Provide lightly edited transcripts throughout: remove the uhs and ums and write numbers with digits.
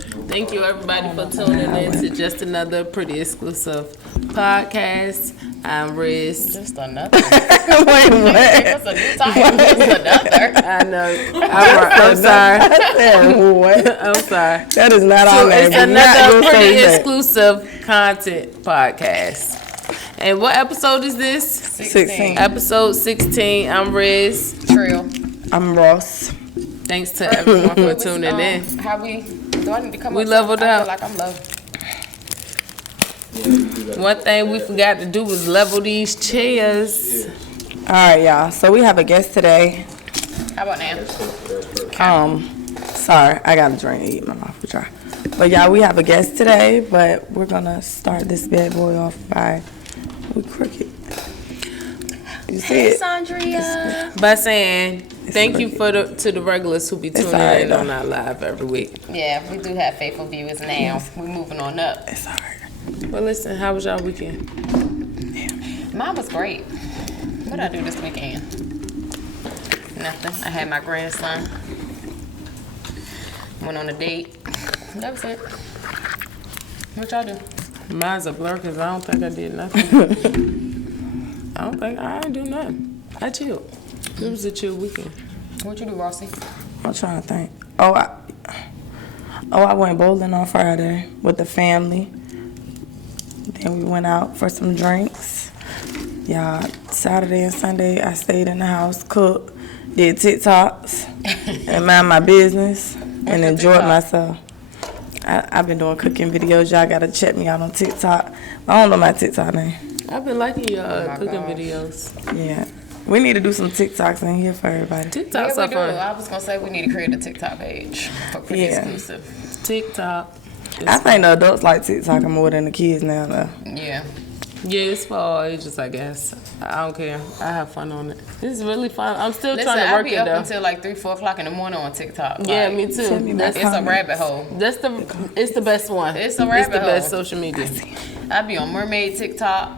Thank you, everybody, for tuning in to just another pretty exclusive podcast. I'm Riz. Just another. Wait, what? It's a new title. Just another. I know. I'm sorry. I said, what? I'm sorry. That is not our name. It's Do not another go pretty say that. exclusive content podcast. And what episode is this? 16. Episode 16. I'm Riz. Trill. I'm Ross. Thanks to everyone for tuning in. How we? Do I need to come We up? leveled I out. feel like I'm low. One thing we forgot to do was level these chairs. All right, y'all. So we have a guest today. How about now? Sorry, I got a drink to eat. My mouth was dry. But y'all, we have a guest today, but we're gonna start this bad boy off by with cricket. You see Hey, it? Sandria. By saying thank you to the regulars who be tuning alright, in though. on our live every week. Yeah, we do have faithful viewers now. We're moving on up. It's alright. Well, listen, how was y'all weekend? Mine was great. What did I do this weekend? Nothing. I had my grandson. Went on a date. That was it. What y'all do? Mine's a blur because I don't think I did nothing. I didn't do nothing. I chilled. It was a chill weekend. What you do, Rossi? I'm trying to think. I went bowling on Friday with the family. Then we went out for some drinks. Yeah, Saturday and Sunday I stayed in the house, cooked, did TikToks, and mind my business, and enjoyed TikTok? myself. I've been doing cooking videos. Y'all gotta check me out on TikTok. I don't know my TikTok name. I've been liking your my cooking gosh. videos. Yeah, we need to do some TikToks in here for everybody. TikToks Yeah, we are do. fun. I was gonna say we need to create a TikTok page for pretty Yeah. exclusive. TikTok. I think the adults like TikTok more than the kids now, though. Yeah. Yeah, it's for all ages, I guess. I don't care. I have fun on it. It's really fun. I'm still Listen, trying to I'll work be it up though. until like 3, 4 o'clock in the morning on TikTok. Yeah, Like, me too. Send me my That's It's a comments. rabbit hole. it's the best one. It's a rabbit It's the best hole. social media. I be on Mermaid TikTok.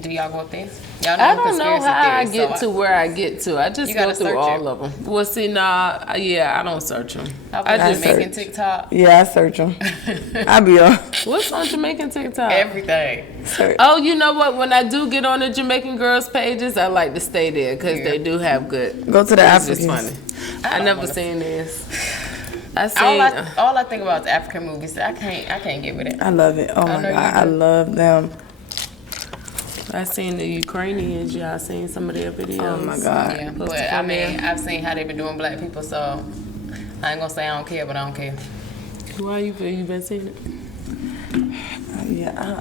Do y'all go up there? Y'all know I I'm don't know conspiracy how I theories, get so to where I get to. I just You go gotta through search all it. of them. Well, see, nah, yeah, I don't search them. I I be just Jamaican search. TikTok. Yeah, I search them. I be on What's on Jamaican TikTok? Everything. search. Oh, you know what? When I do get on the Jamaican girls pages, I like to stay there because Yeah. they do have good. Go to the It's just Africans. funny. I I don't never wanna- seen this. I All seen. I think about is African movies. I can't get with it. I love it. Oh my know you God, I do. love them. I seen the Ukrainians. Y'all seen some of their videos. Oh my God. Yeah, Posted but I on there. mean, I've seen how they've been doing black people, so I ain't gonna say I don't care, but I don't care. Why you feel you been seeing it? Yeah,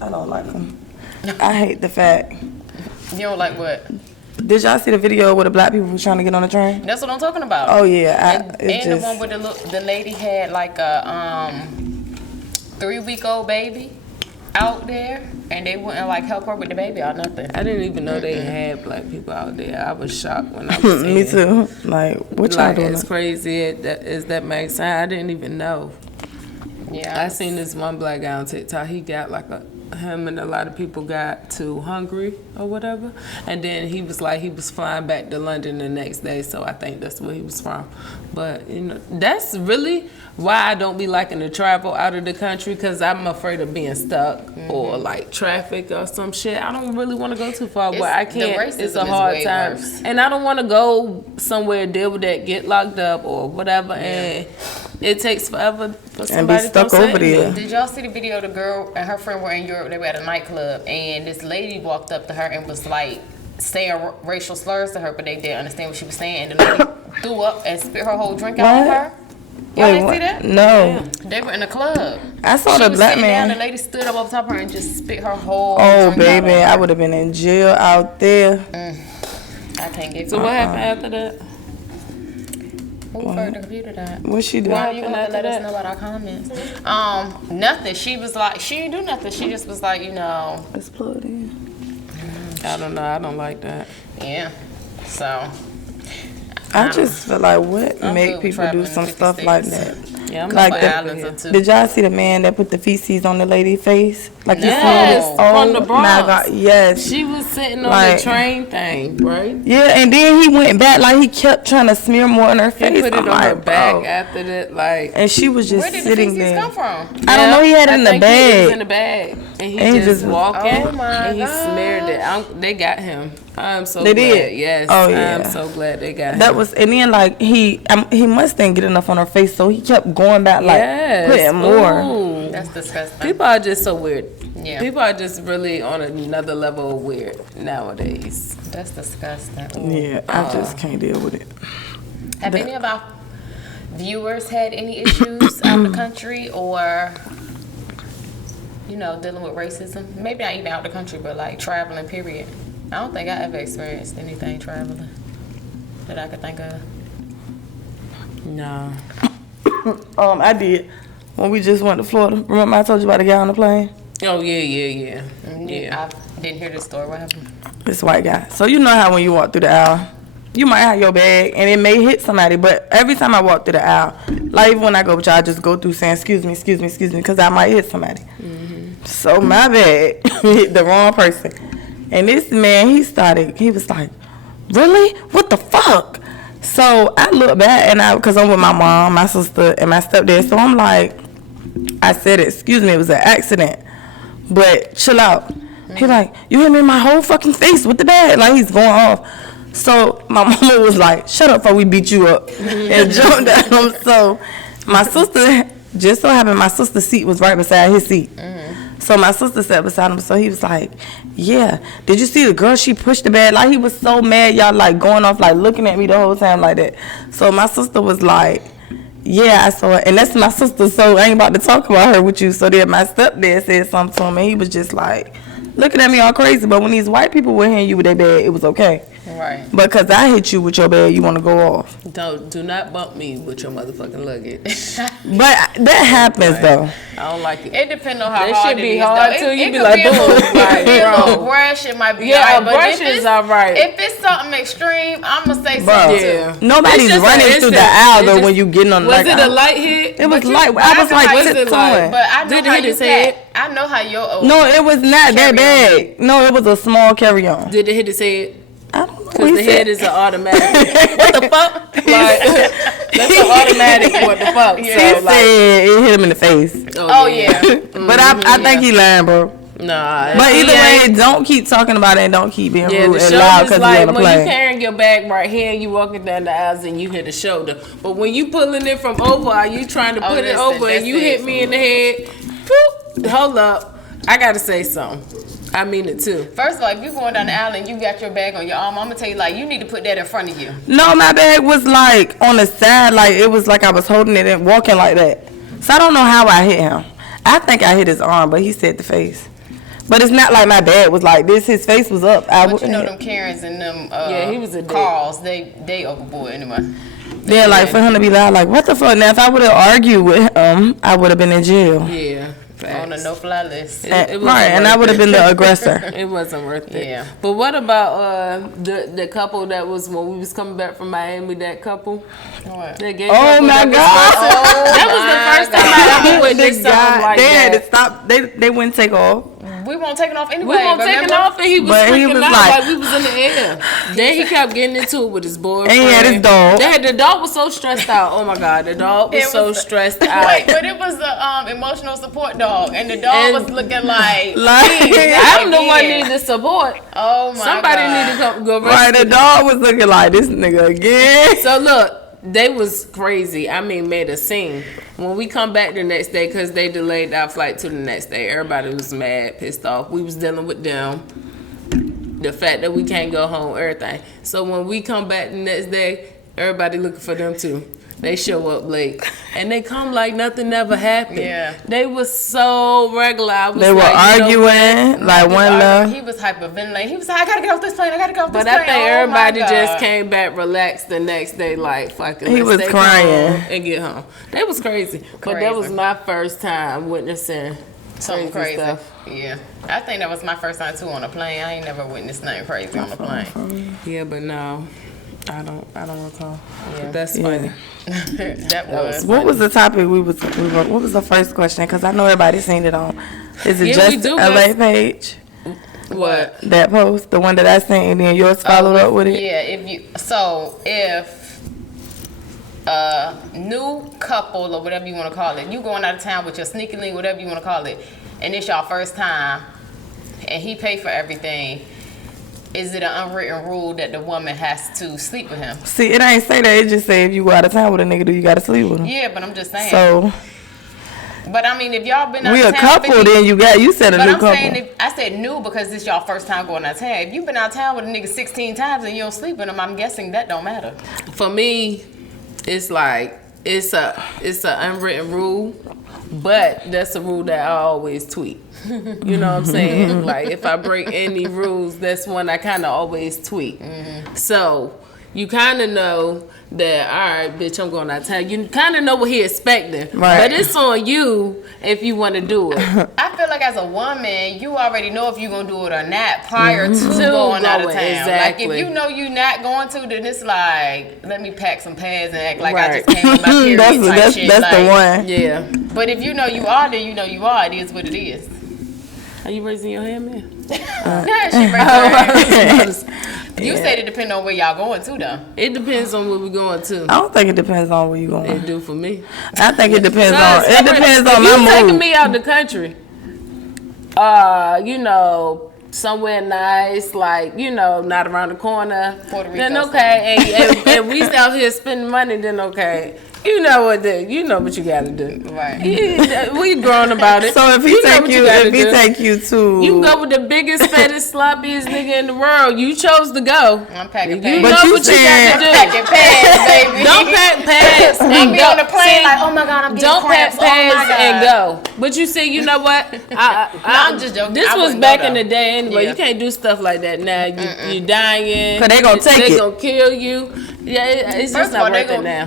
I don't like them. I hate the fact. You don't like what? Did y'all see the video where the black people was trying to get on the train? That's what I'm talking about. Oh yeah, And it the just one where the lady had like a 3-week-old baby out there, and they wouldn't like help her with the baby or nothing. I didn't even know they had black people out there. I was shocked when I was seeing me it. too. Like what y'all Like doing? as crazy as that makes sense, I didn't even know. Yeah, I seen this one black guy on TikTok. He got like him and a lot of people got to Hungary or whatever, and then he was flying back to London the next day. So I think that's where he was from. But you know, that's really why I don't be liking to travel out of the country, because I'm afraid of being stuck or like traffic or some shit. I don't really want to go too far, but I the can't. racism It's a is hard way time, worse. and I don't want to go somewhere deal with that, get locked up or whatever, and it takes forever for And be somebody to stuck come over save me. there. Did y'all see the video? The girl and her friend were in Europe. They were at a nightclub, and this lady walked up to her and was like saying racial slurs to her, but they didn't understand what she was saying. And the lady threw up and spit her whole drink out on What? her. Y'all didn't see that? No, They were in the club. I saw She the was black sitting down. The man. lady stood up top of her and just spit her whole. Oh drink out baby, on I her. would have been in jail out there. I can't get. So what happened after that? Who heard the computer died? What she do? Well, you happened have to let after us know about our comments. Nothing. She was like, she didn't do nothing. She just was like, Let's plug it in. I don't know. I don't like that. yeah. So I just feel like what I'm make good with people traveling do in some 50 stuff like states. that. Yeah, I'm Like like the- islands or two. Did y'all see the man that put the feces on the lady's face? Like you Yes, saw from it? the Oh Bronx. my God, yes. She was sitting on Like- the train thing, right? Yeah, and then he went back, like he kept trying to smear more on her He face. put it I'm on her like, back bro. after that, like. And she was just Where did the sitting feces there. come from? I don't know, he had it in the I think He was in bag. the bag, and he And he just just- walking, Oh my and he God. smeared it. They got him. I'm so They glad. did? Yes. Oh, yeah. I'm so glad they got him. That was, and then like he must didn't get enough on her face, so he kept going back, like yes. putting more. Ooh. That's disgusting. People are just so weird. Yeah. People are just really on another level of weird nowadays. That's disgusting. Ooh. Yeah, I just can't deal with it. Have any of our viewers had any issues out of the country or, dealing with racism? Maybe not even out the country, but like traveling, period. I don't think I ever experienced anything traveling that I could think of. No. I did when we just went to Florida. Remember I told you about the guy on the plane? Oh yeah. Yeah. I didn't hear this story. What happened? This white guy. So you know how when you walk through the aisle, you might have your bag and it may hit somebody, but every time I walk through the aisle, like even when I go with y'all, I just go through saying excuse me, because I might hit somebody. So my bag hit the wrong person. And this man, he was like, really? What the fuck? So I look back and because I'm with my mom, my sister, and my stepdad, so I'm like, I said, excuse me, it was an accident, but chill out. He like, you hit me in my whole fucking face with the bag, like he's going off. So my mama was like, shut up before we beat you up, and jumped at him. So my sister, just so happened my sister's seat was right beside his seat. So my sister sat beside him, so he was like, yeah, did you see the girl, she pushed the bag? Like he was so mad, y'all, like going off, like looking at me the whole time like that. So my sister was like, yeah, I saw it. And that's my sister, so I ain't about to talk about her with you. So then my stepdad said something to him, and he was just like, looking at me all crazy. But when these white people were hitting you with their bag, it was okay. Right. But because I hit you with your bag, you want to go off. Do not bump me with your motherfucking luggage. But that happens, though. I don't like it. It depends on how That hard should it be is, hard, though. too. You It be could like, a little- boom, it could like, be a bro. little brush, it might be Yeah, alright, a but brush if is it's- alright. If it's something extreme, I'm gonna say Bruh. something too. Yeah. Nobody's It's just running an through the instant- aisle, it though, just- when you getting on Was like, it a light hit? It was But you- light. I I was know like, how what's you it feel like- doing? But I know Did it how hit you his head? I know how your No, it was not that Carry-on. big. No, it was a small carry-on. Did it hit his head? I don't know. Because He the said- head is an automatic. What the fuck? Like, that's an automatic. What the fuck? He So, said like, it hit him in the face. Oh yeah. But I think he lying, bro. nah. But he either ain't- way, don't keep talking about it and don't keep being Yeah, rude the and loud shoulder's because like you're on the when you plane. carrying your bag right here and you walking down the aisles and you hit the shoulder. But when you pulling it from over, are you trying to Oh, put it listen, over and that's you it. hit me in the head? Boop. Hold up. I gotta say something. I mean it too. First of all, if you're going down the aisle and you got your bag on your arm, I'm gonna tell you like you need to put that in front of you. No, my bag was like on the side, like it was like I was holding it and walking like that. So I don't know how I hit him. I think I hit his arm, but he said the face. But it's not like my bag was like this. His face was up. But you know them Karens and them Yeah, he was a dick. Carls, they overboard anyway. Yeah, like for him to be loud, like what the fuck? Now if I would have argued with him, I would have been in jail. Yeah. On a Facts. no-fly list. It wasn't Right, and I worth would have it. been the aggressor. It wasn't worth it. Yeah. But what about the couple that was when we was coming back from Miami? That couple. What? That gay Oh couple my that was God! That was the first time I ever witnessed This something guy, like they had that. to stop. They wouldn't take off. We won't take it off anyway. We won't take it remember? off, and he was But he freaking was out like- like we was in the air. Then he kept getting into it with his boyfriend. And he had his dog. The dog was so stressed out. Oh my God, the dog was It so was- stressed out. Wait, but it was the emotional support dog, and the dog And- was looking like. Like- I'm the one again. needed support. Oh my Somebody God. need to come go Right, rescue the dog was looking like this nigga again. So look, they was crazy. I mean, made a scene. When we come back the next day, because they delayed our flight to the next day, everybody was mad, pissed off. We was dealing with them. The fact that we can't go home, everything. So when we come back the next day, everybody looking for them too. They show up late. And they come like nothing ever happened. Yeah. They was so regular. I was They were like, you know what? arguing, like one love. He was hyperventilating. He was like, I gotta get off this plane. I gotta get off this But plane. I think Oh, everybody my just God. came back relaxed the next day, like fucking. He let's was stay crying. home and get home. That was crazy. But that was my first time witnessing Something crazy. stuff. Yeah. I think that was my first time too on a plane. I ain't never witnessed nothing crazy on a plane. Yeah, but no, I don't recall. Yeah. But that's Yeah. funny. That was. What was the topic we were, what was the first question? Because I know everybody seen it on. Is it Yeah, we just do LA got- page? What? That post, the one that I sent, and then yours followed up with it. Yeah, if a new couple or whatever you want to call it, you going out of town with your sneaky link, whatever you want to call it, and it's your first time, and he paid for everything, is it an unwritten rule that the woman has to sleep with him? See, it ain't say that. It just say if you go out of town with a nigga, do you gotta sleep with him? Yeah, but I'm just saying. So But I mean, if y'all been out we of a town, couple, 50 then you said a But new I'm couple. saying, I said new because this y'all first time going out of town. If you've been out of town with a nigga 16 times and you don't sleep with him, I'm guessing that don't matter. For me, it's like it's a unwritten rule, but that's a rule that I always tweak. You know what I'm saying? Like if I break any rules, that's one I kind of always tweak. So you kind of know that, all right, bitch, I'm going out of town. You kind of know what he expecting, Right. but it's on you if you want to do it. I feel like as a woman, you already know if you're gonna do it or not prior to going out of town. Exactly. Like if you know you're not going to, then it's like, let me pack some pads and act like I Right. just came with my period type that's shit. the like, one. Yeah. But if you know you are, then you know you are. It is what it is. Are you raising your hand, man? Yeah, she right there. You said it depends on where y'all going to, though. It depends on where we're going to. I don't think it depends on where you going. It do for me. I think it depends Because on if my you taking mood. me out the country, you know, somewhere nice, like, you know, not around the corner, Puerto Rico, then okay. And we out here spending money, then okay. You know what you gotta do. Right. Yeah, we grown about it. So if he know what gotta do. take you to, You go with the biggest, fattest, sloppiest nigga in the world. You chose to go. I'm packing You pads. know But you what you said- got to do. Packing pads, baby. Don't pack pads I'm and be go. on the plane See, like, oh my God, I'm getting don't pack cramps. Oh my pads God. and go. But you see, you know what? I'm just joking. This I was wouldn't back go, in though. the day anyway. Yeah. You can't do stuff like that now. You dying. 'Cause they gonna take They it. gonna kill you. Yeah, it's First just of all, not worth it now.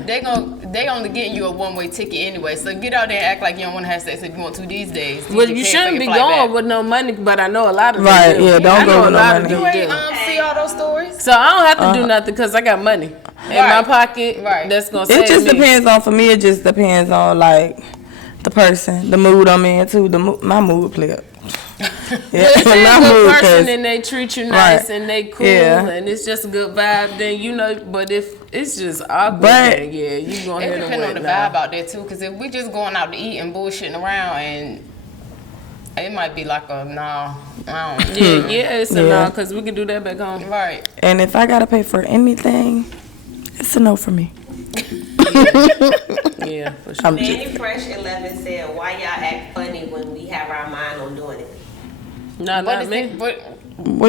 they only getting you a one-way ticket anyway. So get out there and act like you don't want to have sex if you want to these days. Well, you shouldn't be going with no money, but I know a lot of them Right, do. yeah, don't I go know with a no lot of money. them You ain't do. see all those stories. So I don't have to do nothing because I got money in my Right. pocket. Right. That's gonna save it just me. depends on. For me, it just depends on like the person, the mood I'm in too. My mood play up. Yeah, But if they're my a good mood, person 'cause- and they treat you nice Right. and they cool Yeah. and it's just a good vibe, then you know. But if it's just awkward, But- then yeah, you gonna It hit them depends on with the vibe out there too. Because if we just going out to eat and bullshitting around, and it might be like a nah. I don't know. Yeah, it's a Yeah. no, because we can do that back home. Right. And if I gotta pay for anything, it's a no for me. Yeah, for sure. I'm just, Danny Fresh 11 said, "Why y'all act funny when we have our mind on doing it?" No, But not it's me. what,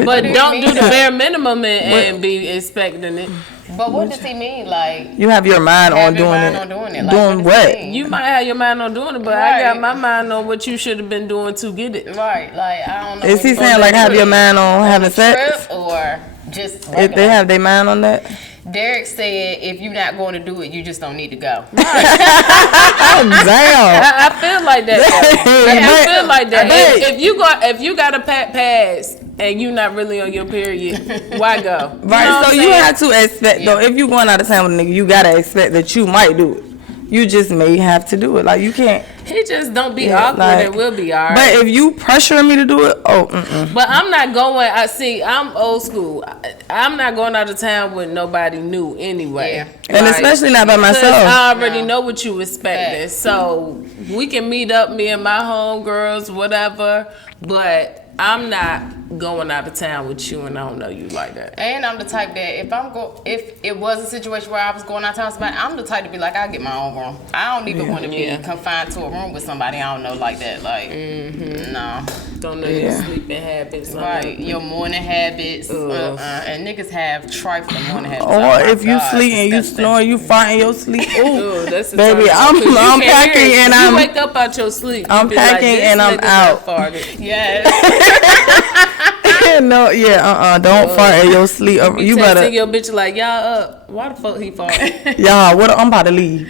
But do you don't mean, do the though? bare minimum and be expecting it. But what does he mean? Like you have your mind have on your doing mind it. on doing it? Like, Doing what? does he what? mean? You might have your mind on doing it, but I got Right. my mind on what you should have been doing to get it. Right. Like I don't know. Is what he he's saying on like that have your trip. mind on having a sex? trip or just If they regular? have their mind on that? Derek said if you're not going to do it, you just don't need to go. Oh damn! I feel like that. though. I feel like that. Hey. If you got a pass and you not really on your period, why go? You know Right, what so I'm you saying? have to expect though. Yeah. If you going out of town with a nigga, you gotta expect that you might do it. You just may have to do it. Like you can't. He just don't be Yeah, awkward like- and we'll be alright. But if you pressuring me to do it, But I'm not going. I'm old school. I'm not going out of town with nobody new anyway. Yeah. and Like, especially not by because myself. I already No. know what you expecting. Facts. So we can meet up, me and my homegirls, whatever. But I'm not going out of town with you, and I don't know you like that. And I'm the type that if it was a situation where I was going out of town with somebody, I'm the type to be like, I'll get my own room. I don't even want to be Yeah. confined to a room with somebody I don't know like that. Like, no. Don't know your Yeah. sleeping habits. Right. Your morning habits. Ugh. And niggas have trifling morning habits. Or Oh my if you God, sleep and you disgusting. snoring, you fart in your sleep. Ooh, Ooh, that's the baby, time. I'm 'Cause you I'm can't packing hear it. and You I'm wake up out your sleep. you I'm be like, packing "This and I'm nigga out." done farted. Yes. no, yeah, don't fart in your sleep. You You texting better, your bitch like, y'all up. Why the fuck he farted? y'all. What? I'm about to leave.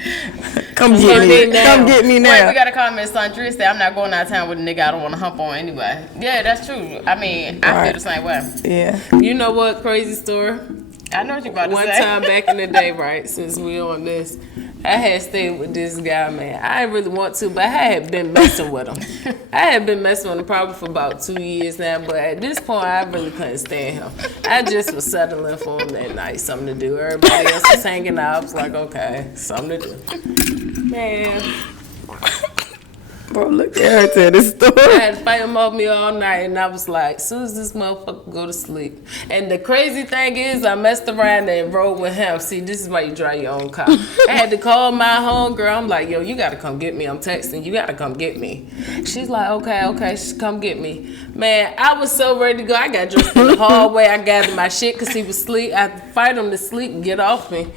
Come get Come me. get now. Come get me Wait, now. we got a comment. Sandra said, I'm not going out of town with a nigga I don't want to hump on anyway. Yeah, that's true. I mean, I feel Right. the same way. Yeah. You know what? Crazy story. I know what you about to One say. time back in the day, right, since we on this, I had stayed with this guy, man. I didn't really want to, but I had been messing with him. I had been messing with him probably for about 2 years now, but at this point, I really couldn't stand him. I just was settling for him that night, something to do. Everybody else was hanging out. I was like, okay, something to do. Man, Bro, look at her tell this story. I had to fight him off me all night, and I was like, as soon as this motherfucker go to sleep. And the crazy thing is, I messed around and rode with him. See, this is why you drive your own car. I had to call my homegirl. I'm like, yo, you gotta come get me. I'm texting, you gotta come get me. She's like, okay, come get me. Man, I was so ready to go. I got dressed in the hallway. I gathered my shit because he was asleep. I had to fight him to sleep and get off me.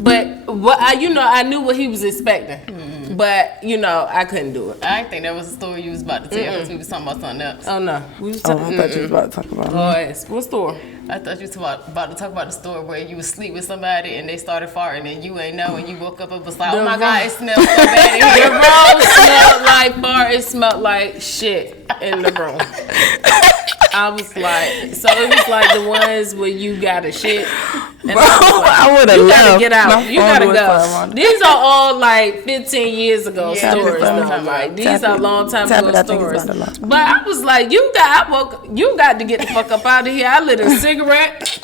But I knew what he was expecting. But I couldn't do it. I didn't think that was the story you was about to tell because we was talking about something else. Oh no, we was Oh, talking. I thought you was about to talk about Oh, me. ass. What story? I thought you was about to talk about the story where you was asleep with somebody and they started farting and you ain't know and you woke up and was like, oh my God, it smells so bad in The here. room smelled like fart. It smelled like shit in the room. I was like, so it was like the ones where you got a shit. And Bro, I was like, I would have you left. gotta get out. My You phone gotta was go. on. These are all like 15 years ago Yeah, stories. this is a long Though. time Like ago. these Tap are it. long time Tap ago it, I think it's stories. about to lock. But I was like, you got to get the fuck up out of here. I lit a cigarette.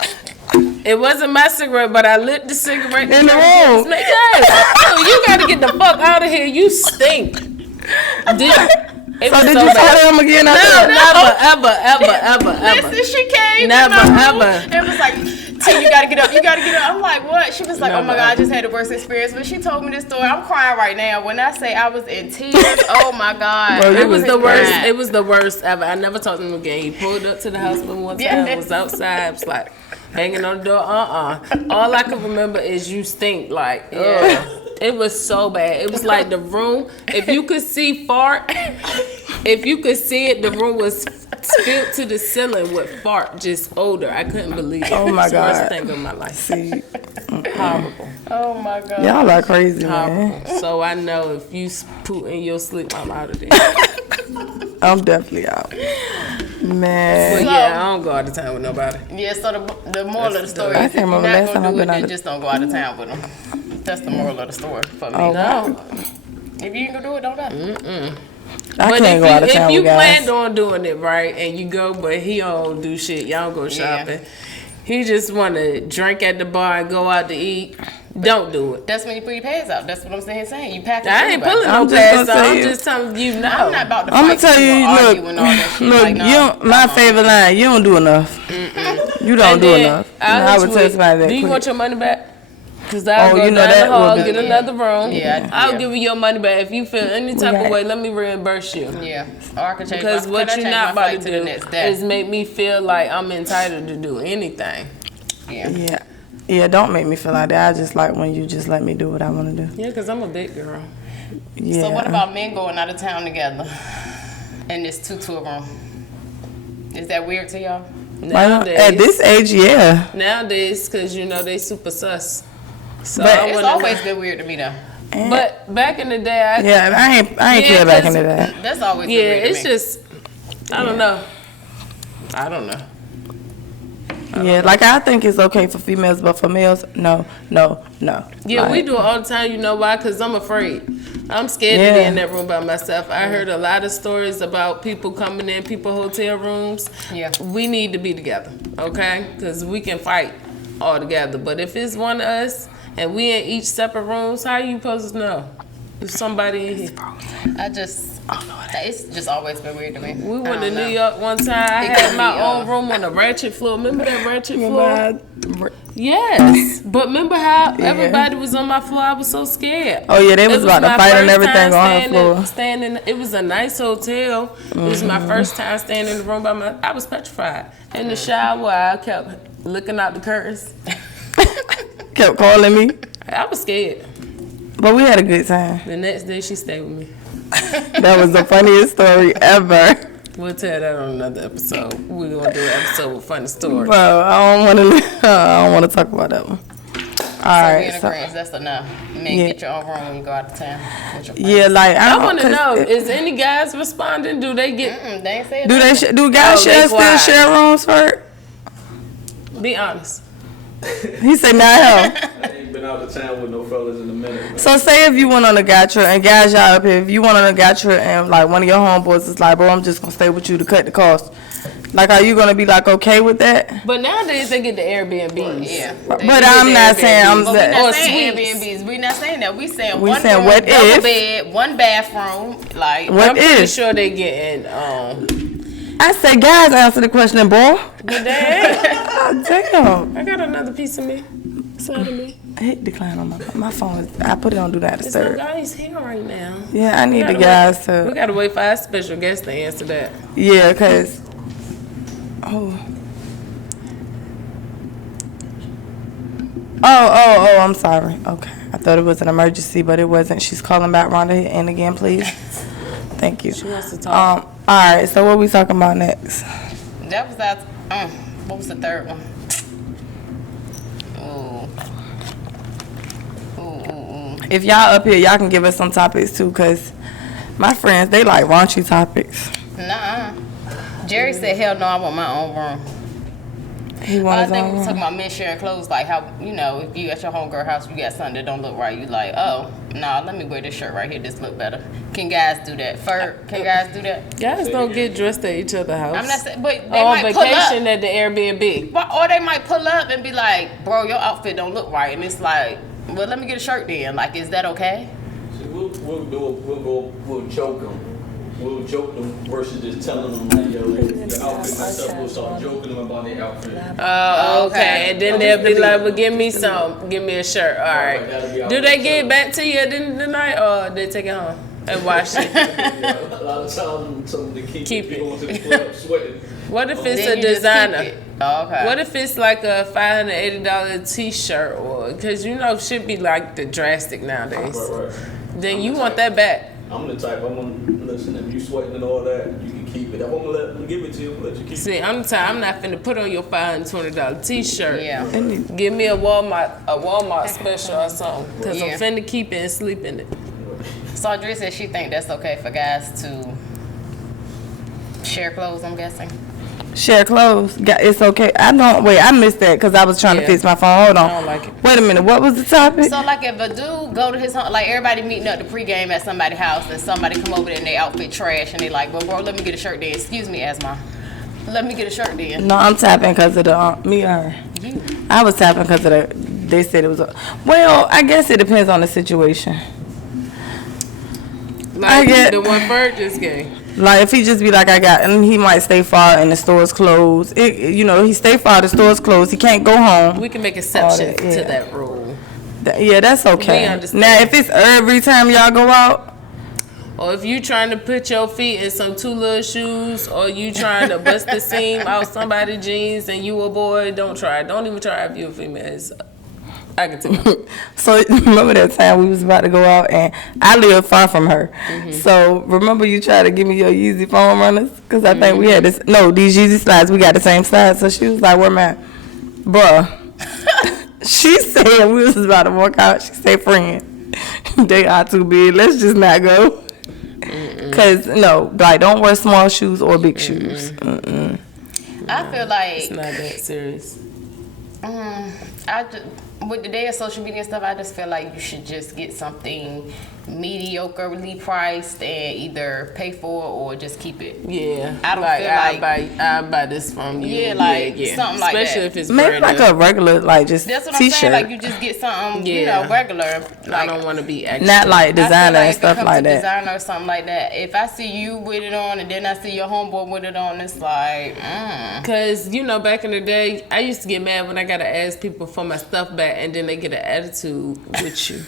It wasn't my cigarette, but I lit the cigarette In the room. Yes. No, you got to get the fuck out of here. You stink. It So was did so you bad. tell him again? No, never. Listen, she came Never, in my room ever. and was like, T, you gotta get up, you gotta get up. I'm like, what? She was like, oh my Never, God, I ever. just had the worst experience. When she told me this story, I'm crying right now. When I say I was in tears, oh my God. Bro, It was the worst. Crying. It was the worst ever. I never talked to him again. He pulled up to the house one time. Yeah. Was outside. Was like hanging on the door. All I can remember is you stink. Like, ugh. It was so bad. It was like the room. If you could see fart, if you could see it, the room was filled to the ceiling with fart, just odor. I couldn't believe it. Oh, my It's the worst God. thing of my life. See, Horrible. Oh my God. y'all are crazy, man. Horrible. So I know if you poop in your sleep, I'm out of there. I'm definitely out. But Man. yeah, I don't go out of town with nobody. Yeah, so the moral of the story I is if can't you're remember not last time gonna I've do it, been out then of- just don't go out of town with them. That's the moral of the story for me. Oh, No. If you ain't gonna do it, don't go. I But can't go out of if town you with guys. planned on doing it right and you go, but he don't do shit, y'all don't go shopping. He just want to drink at the bar and go out to eat. Don't do it. That's when you put your pants out. That's what I'm saying. You pack. I ain't pulling no I'm just pants gonna out. say I'm you- just telling you no. I'm not about to I'm fight gonna tell you, people, argue look, and all that shit. look, like, no, you don't, my favorite line, you don't do enough. You don't And do then enough. I'll And I hit would you tell with, somebody that do you quick. want your money back? Because I'll Oh, go you know down that the hall, would be- get another room. Yeah, I'll yeah. give you your money back. If you feel any type got of way, it. let me reimburse you. Yeah, or I can change Because my, what can I you're change not my about to flight the do next day. is make me feel like I'm entitled to do anything. Yeah. Yeah, don't make me feel like that. I just like when you just let me do what I want to do. Yeah, because I'm a big girl. Yeah. So what about men going out of town together in this 2-tour room? Is that weird to y'all? Nowadays, At this age, yeah. nowadays, because they super sus. So But I It's wouldn't- always been weird to me though. But back in the day, Yeah, I ain't Yeah, feel back 'cause- into that. That's always been yeah, weird it's to me. just I don't know. I don't know. Yeah, like I think it's okay for females, but for males, no. Yeah, Like, we do it all the time. You know why? Because I'm afraid. I'm scared to be Yeah. in that room by myself. I heard a lot of stories about people coming in, people hotel rooms. Yeah. We need to be together, okay? Because we can fight all together. But if it's one of us and we in each separate rooms, how you supposed to know? If somebody in here. It's just always been weird to me. We went I to don't New know. York one time. I It had could my be, own room on the ratchet floor. Remember that ratchet floor? Oh Yes. But remember how everybody was on my floor? I was so scared. yeah, they It was about to my fight and first everything time on her floor. Staying in, it was a nice hotel. It was my first time staying in the room by my. I was petrified. In the shower, I kept looking out the curtains. Kept calling me, I was scared. but we had a good time. The next day, she stayed with me. That was the funniest story ever. We'll tell that on another episode. We're gonna do an episode with funny stories. Bro, I don't want to talk about that one. All So we right, in so, agreement. That's enough. Men, Yeah. get your own room when you go out of town. With your yeah, like I don't- want to 'cause know: it- is any guys responding? Do they get? They ain't saying do they nothing. do guys Oh, they still quiet. share rooms for? Be honest. He said not him. I ain't been out of town with no fellas in a minute. Man. So say if you went on a guy trip, and guys y'all up here, if you went on a guy trip and like one of your homeboys is like, bro, I'm just gonna stay with you to cut the cost. Like, are you gonna be like okay with that? But nowadays they get the Airbnbs. Yeah. But I'm not saying I'm But we're not Or saying suites. Airbnbs. We're not saying that. We saying We one saying room, what double if- bed, one bathroom. Like, What I'm pretty if? sure they getting I say guys answer the question, boy. but they God damn. I got another piece of me. Side of me. I hit decline on my phone. I put it on do not There's no disturb. guys here right now. Yeah, I need the We guys We to. gotta wait for our special guest to answer that. Yeah, cause. Oh. Oh, I'm sorry. Okay. I thought it was an emergency, but it wasn't. She's calling back. Rhonda, hit in again, please. Thank you. She wants to talk. All right, so what we talking about next? that was that. What was the third one? Ooh. If y'all up here, y'all can give us some topics too, cause my friends, they like raunchy topics. Nuh-uh. Jerry said, hell no, I want my own room. He I wanted think we his was own talking about men sharing clothes, like how, you know, if you at your homegirl house, you got something that don't look right, you like, oh, nah, let me wear this shirt right here, this look better. Can guys do that? Can guys do that? Guys don't get dressed at each other's house. I'm not saying, but they on might pull vacation up. at the Airbnb. Or they might pull up and be like, bro, your outfit don't look right. And it's like, well, let me get a shirt then. Like, is that okay? See, we'll joke them. We'll joke them versus just telling them like, yo, your outfit messed up. We'll start joking them about their outfit. Oh, okay. Okay. And then they'll be like, well, give me a shirt. All right. Do they get it back to you at the end of the night or they take it home and wash it? A lot of times, some to keep it. going to the club sweating. What if it's Then a you just keep designer? it. Oh, okay. What if it's like a $580 t-shirt or, because you know shit be like the drastic nowadays. Right. Then you want that back. I'm the type, I'm gonna listen, if you sweating and all that, you can keep it. If I'm gonna let them give it to you, I'm gonna let you keep See, it. I'm the type, I'm not finna put on your $520 t-shirt. Yeah. Give me a Walmart special or something. Because Yeah. I'm finna keep it and sleep in it. So Audrey said she think that's okay for guys to share clothes, I'm guessing. Share clothes. It's okay. I missed that because I was trying to Yeah. fix my phone. Hold on. I don't like it. Wait a minute. What was the topic? So like if a dude go to his home, like everybody meeting up to pregame at somebody's house and somebody come over there and they outfit trash and they like, well, bro, let me get a shirt then. Excuse me, Asma. Let me get a shirt then. No, I'm tapping because of the me or her. You. I was tapping because of they said it was well, I guess it depends on the situation. Like get- the one Bird just gave. Like if he just be like and he might stay far and the store's closed. He stay far, the store's closed. He can't go home. We can make exceptions yeah. to that rule. Yeah, that's okay. We understand. Now if it's every time y'all go out, Or if you trying to put your feet in some two little shoes, or you trying to bust the seam out somebody's jeans and you a boy, don't try it. Don't even try it if you a female. I can tell you. so remember that time we was about to go out and I live far from her. Mm-hmm. So remember you tried to give me your Yeezy foam runners? Because I think we had these Yeezy slides, we got the same size. So she was like, where man? Bruh. She said we was about to walk out. She said, friend, they are too big. Let's just not go. Because, don't wear small shoes or big shoes. I feel like It's not that serious. with the day of social media and stuff, I just feel like you should just get something mediocrely priced and either pay for it or just keep it. Yeah. I don't like, feel I buy this from you. Yeah, like, something like Especially that. if it's Maybe brand like new. a regular, just That's what I'm t-shirt. saying. Like you just get something, Yeah. regular. I Like don't want to be extra. Not like I feel designer and if it stuff comes like to that. Designer or something like that. If I see you with it on and then I see your homeboy with it on, it's like, Because, back in the day, I used to get mad when I got to ask people for my stuff back and then they get an attitude with you.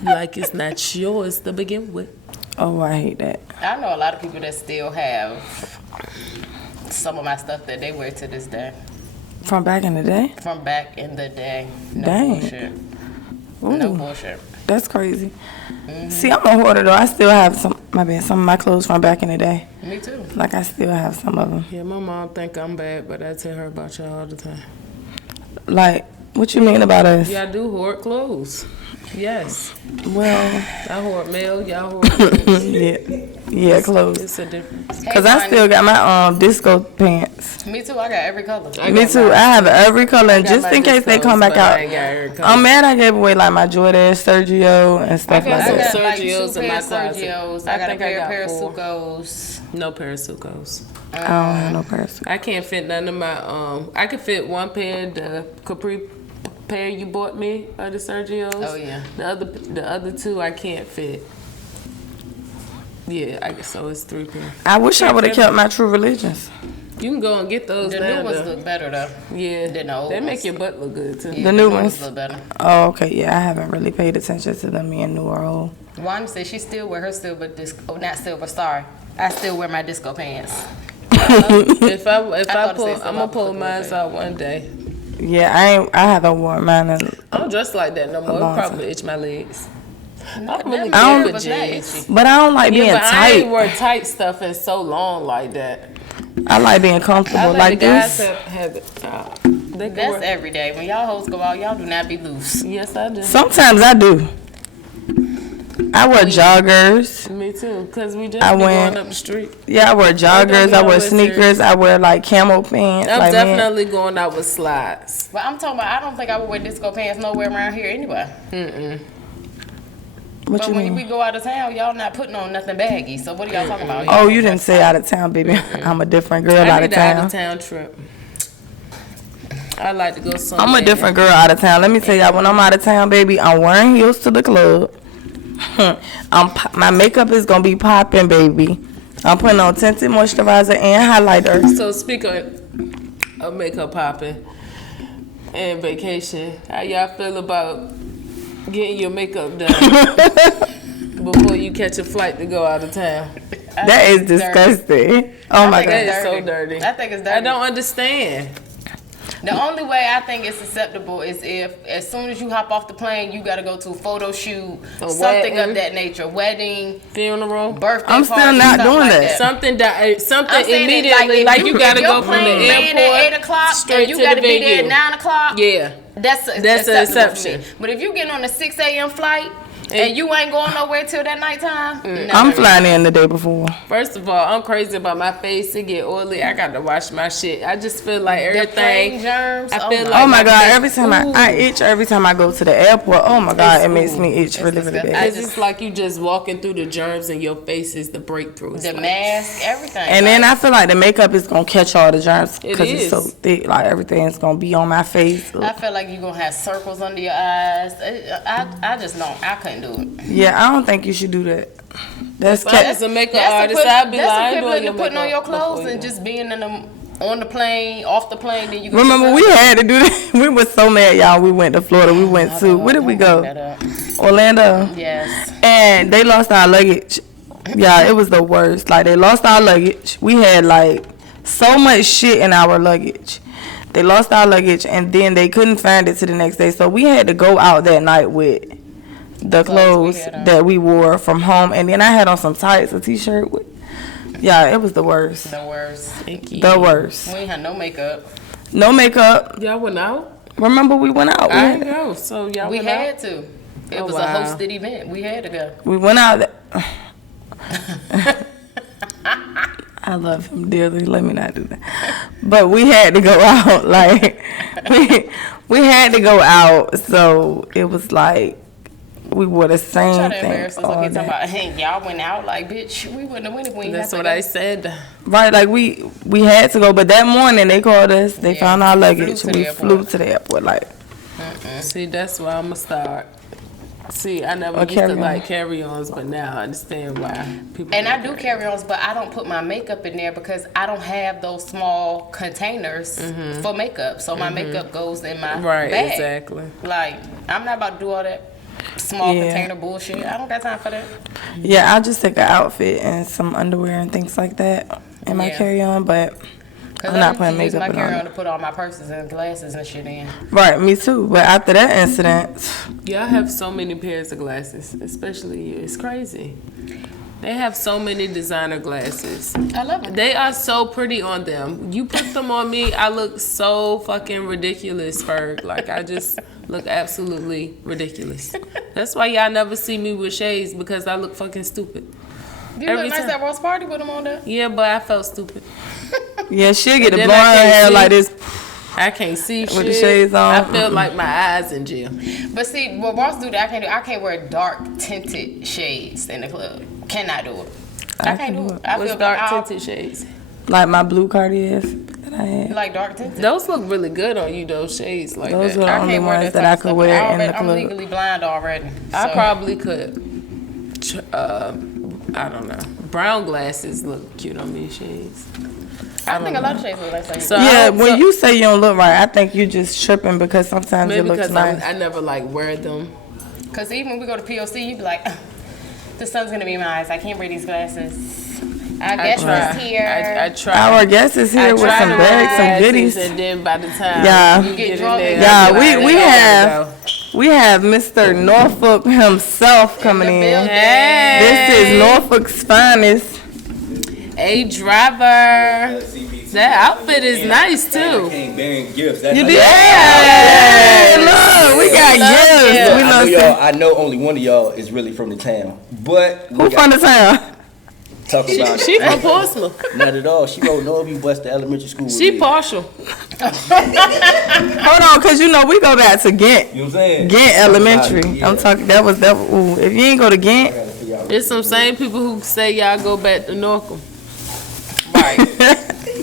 Like it's not yours to begin with. Oh, I hate that. I know a lot of people that still have some of my stuff that they wear to this day. From back in the day? From back in the day. No Dang. bullshit. Ooh, No bullshit. that's crazy. See, I'm a hoarder though. I still have some of my clothes from back in the day. Me too. Like I still have some of them. Yeah, my mom think I'm bad, but I tell her about y'all all the time. Like, what you mean about us? Yeah, I do hoard clothes. Yes. Well, I hoard male, y'all hoard. yeah, clothes. It's a difference. Cause I still got my disco pants. Me too. I got every color. Me too. I have every color, and just in case they come back out. I'm mad I gave away like my Jordan, Sergio, and stuff like got some that. like Sergios two in my pair of closet. Sergios. I I got a think I got pair of 4. Sucos. No pair of Sucos. I don't have no purse. I can't fit none of my I could fit one pair, the Capri pair you bought me of the Sergios. Oh, yeah. The other 2 I can't fit. Yeah, I guess so. It's 3 pair. I wish I would have kept my True Religions. You can go and get those The now. new ones though. look better though. Yeah, than the old they make ones. your butt look good too. Yeah, The new new ones? look better. Oh, okay. Yeah, I haven't really paid attention to them being new or old. Wanda said she still wear her silver disco. Oh, not silver. Sorry, I still wear my disco pants. If I thought it pull, said I'm gonna pull something mine about out one day. Yeah, I haven't worn mine in. I don't dress like that no more. long It probably itch my legs. I'm really That good was for not jeans. itchy. But I don't like being Yeah, but I ain't tight. wear tight stuff in so long like that. I like being I comfortable let like the guys this. have it. They can That's wear. every day. When y'all hoes go out, y'all do not be loose. Yes, I do. Sometimes I do. I wear joggers. Me too, cause we just I be went- going up the street. Yeah, I wear joggers. I wear always sneakers. I wear like camo pants. I'm like, man, definitely going out with slides. But I'm talking about, I don't think I would wear disco pants nowhere around here anyway. what But you when mean? we go out of town, y'all not putting on nothing baggy. So what are y'all talking about? Oh, you didn't say out of town, baby. I'm a different girl I out need of an out town. of town trip. I like to go somewhere. I'm a different girl out of town. Let me tell y'all, when I'm out of town, baby, I'm wearing heels to the club. My makeup is gonna be popping, baby. I'm putting on tinted moisturizer and highlighter. So speaking of makeup popping and vacation, how y'all feel about getting your makeup done before you catch a flight to go out of town? That is disgusting. Oh my That god. is so dirty. I think it's dirty. I don't understand. The only way I think it's acceptable is if, as soon as you hop off the plane, you got to go to a photo shoot, A something wedding. of that nature, wedding, Funeral. birthday I'm still party, not something doing like that. Something I'm something saying it immediately, if like you gotta if your go from the plane land airport at 8 o'clock straight and you to got the to be there venue. at 9 o'clock. Yeah. That's an acceptable exception. for me. But if you getting on a 6 a.m. flight and you ain't going nowhere till that nighttime, no, I'm no, flying in the day before. First of all, I'm crazy about my face. It get oily. I got to wash my shit. I just feel like The plane everything. germs. I feel no. like Oh my god, face- every time I itch every time I go to the airport. Oh my god, it makes me itch really, really disgusting. bad. It's just like you just walking through the germs and your face is the breakthrough. It's The like- mask, everything. And then I feel like the makeup is gonna catch all the germs It because it's so is. thick. Like everything's gonna be on my face. I feel like you're gonna have circles under your eyes. I just don't. I couldn't do it. Yeah, I don't think you should do that. That's If I was a makeup artist, I'd be that's lying equivalent doing to putting on your makeup clothes before and you- just being in them on the plane, off the plane. Then you can Remember, we had to do that. We were so mad, y'all. We went to Florida. We went to, where did we go? Orlando. Yes. And they lost our luggage. Yeah, it was the worst. Like, they lost our luggage. We had, like, so much shit in our luggage. They lost our luggage, and then they couldn't find it to the next day. So we had to go out that night with the Clothes we clothes had on. that we wore from home. And then I had on some tights, a t-shirt. Yeah, it was the worst. The worst. The worst. We ain't had no makeup. No makeup. Y'all went out? Remember, we went out. I didn't go. So y'all We went had out? to. It Oh, was wow. a hosted event. We had to go. We went out. I love him dearly. Let me not do that. But we had to go out. Like we had to go out. So it was like we wore the Try same to thing. embarrass us. all Okay, talking day. about, hey, y'all went out like, bitch. We wouldn't have went if we ain't That's had what to I go. said. Right, like we had to go, but that morning they called us. They Yeah, found our flew luggage. to the We airport. flew to the airport. Like See, that's why I'm gonna start. See, I never Or used to carry-on. like carry-ons, but now I understand why people. And like I do carry-ons, but I don't put my makeup in there because I don't have those small containers for makeup. So my makeup goes in my Right, bag. exactly. Like, I'm not about to do all that small Yeah. container bullshit. I don't got time for that. yeah, I'll just take an outfit and some underwear and things like that in my Yeah. carry-on, but Cause I'm not I putting used to use makeup my on carry-on it. to put all my purses and glasses and shit in. Right, me too. But after that incident, Y'all have so many pairs of glasses, especially you. It's crazy. They have so many designer glasses. I love it. They are so pretty on them. You put them on me, I look so fucking ridiculous, Ferg. Like, I just look absolutely ridiculous. That's why y'all never see me with shades, because I look fucking stupid. You Every look nice time. at Ross party with them on there. Yeah, but I felt stupid. Yeah, she'll get the Then blonde I can't hair see. like this. I can't see shit. With the shades on. I feel like my eyes in jail. But see, what Ross do that I can't do. I can't wear dark tinted shades in the club. Cannot do it. I can't do it. I What's feel dark I'll- tinted shades? Like my blue Cartiers that I You had. like dark tinted? Those look really good on you, those shades like Those that. were the I only can't wear ones that that I type of could stuff. wear in the I'm club. legally blind already. I so- probably could. I don't know. Brown glasses look cute on me, shades. I think a lot of shades look like that. So Yeah, I- when so- you say you don't look right, I think you just tripping because sometimes maybe it looks because nice. I never like wear them. Because even when we go to POC, you be like, the sun's going to be in my eyes. I can't wear these glasses. I guess try. it's here. I try. Our guest is I here with try some to wear bags, some glasses, goodies. and then by the time Yeah. you get in drunk there, and- Yeah, I be like, we I gotta have go. we have Mr. Norfolk himself coming in. building. Hey, This is Norfolk's finest. a driver. That outfit is nice too. Came bearing gifts. That's You how did? y'all- Hey, look, we got love gifts. gifts. We I know love y'all. some. I know only one of y'all is really from the town, but we Who got from the town? to talk about She it. from Portsmouth. Not at all. She wrote Norview West Elementary School. with She me. partial. Hold on, cause you know we go back to Ghent. You know what I'm saying? Ghent Elementary. Yeah. I'm talking. That was. Ooh, if you ain't go to Ghent, I gotta figure out- It's some same people who say y'all go back to Norcom.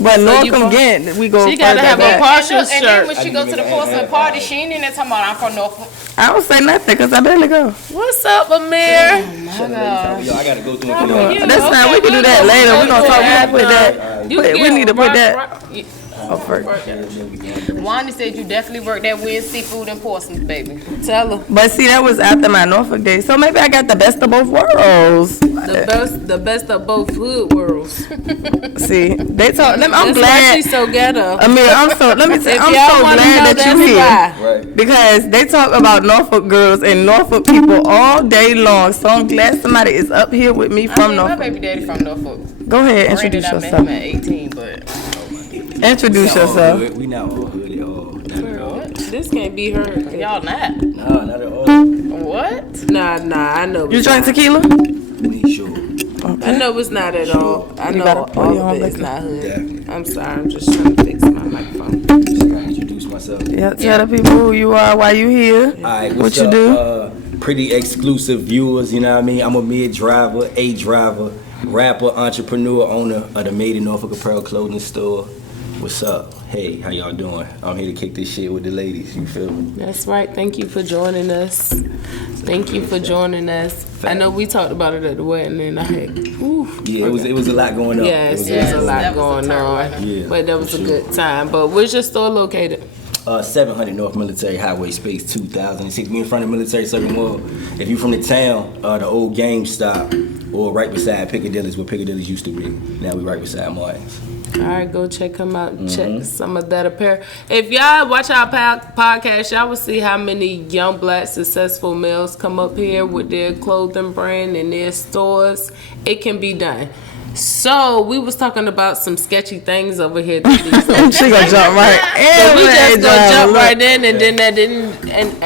but you Norcom from- Ghent, we go. She gotta further have a back. partial And then shirt. when she I go didn't to the even Portsmouth add party, that. she ain't in there talking about I'm from Norfolk. I don't say nothing, cause I barely go. What's up, Amir? Shut up, yo, I gotta go through and figure out. That's fine. We can do that later. We gonna talk. We gonna put that. We need to put that. Oh, first. Wanda said you definitely worked that weird seafood in Portsmouth, baby. Tell her. But see, that was after my Norfolk days, so maybe I got the best of both worlds. The best of both hood worlds. See, they talk. I'm That's why glad. she's so ghetto. I mean, I'm so. Let me say, If I'm y'all so wanna glad know, that you that's here. why. Right. Because they talk about Norfolk girls and Norfolk people all day long. So I'm glad somebody is up here with me I from mean, my Norfolk. baby daddy from Norfolk. Go ahead, Granted, introduce I met yourself. him at 18, but Introduce We not all yourself. hood. We not all hood at all. Not at all. This can't be her. y'all not. Nah, not at all. What? Nah, I know. You it's drink not. tequila? Me sure. I know it's not at all. I You know gotta pour all your own of it is liquor. not hood. Definitely. I'm sorry. I'm just trying to fix my microphone. Just gotta introduce myself. Yeah, tell the people who you are, why you here. All right, What what's you up, do? Pretty exclusive viewers, you know what I mean? I'm a mid-driver, A-driver, rapper, entrepreneur, owner of the Made in Norfolk Apparel clothing store. What's up? Hey, how y'all doing? I'm here to kick this shit with the ladies, you feel me? That's right. Thank you for joining us. Thank you for joining us. I know we talked about it at the wedding, and I had, ooh, Yeah, it was a lot going on. yes, It there's was a lot that was a going turn on. winner. Yeah, But that was for a sure. good time. But where's your store located? 700 North Military Highway, Space 2006. We in front of Military Circuit Mall. If you from the town, the old GameStop, or right beside Piccadilly's, where Piccadilly's used to be. Now we right beside Martin's. All right, go check them out. Check some of that apparel. If y'all watch our podcast, y'all will see how many young black successful males come up here with their clothing brand and their stores. It can be done. So we was talking about some sketchy things over here. That these She gonna jump right in. So we just gonna jump Look. right in, and then that didn't. And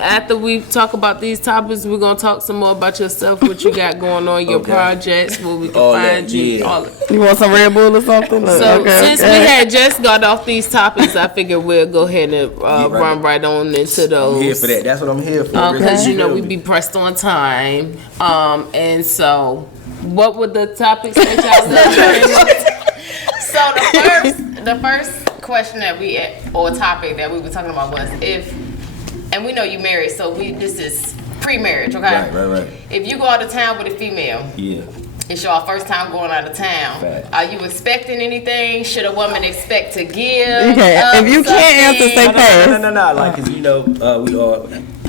after we talk about these topics, we're gonna talk some more about yourself, what you got going on, your Okay. projects, where we can All find that, you. yeah. All of You want some Red Bull or something? Look, so okay, since okay. we had just got off these topics, I figured we'll go ahead and right. run right on into those. I'm here for that. That's what I'm here for. Because really. you know we be pressed on time. And so, what were the topics that y'all So the first question that or topic that we were talking about was if, and we know you married, so this is pre-marriage, okay? Right. If you go out of town with a female, Yeah. it's your first time going out of town. Fact. Are you expecting anything? Should a woman expect to give? Okay, if you can't answer, say something? pass. No. Like, cause you know, we are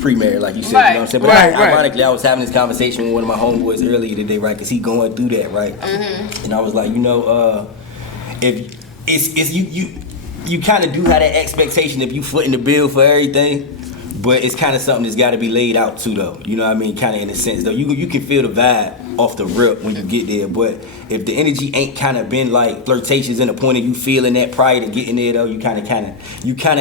pre-married, like you said. Right. You know what I'm saying? But Right. ironically, I was having this conversation with one of my homeboys earlier today, right? Cause he going through that, right? Mm-hmm. And I was like, you know, if it's you kind of do have that expectation if you footing the bill for everything. But it's kind of something that's got to be laid out too, though. You know what I mean? Kind of in a sense, though. You can feel the vibe off the rip when you get there. But if the energy ain't kind of been like flirtatious in the point of you feeling that prior to getting there, though, you kind of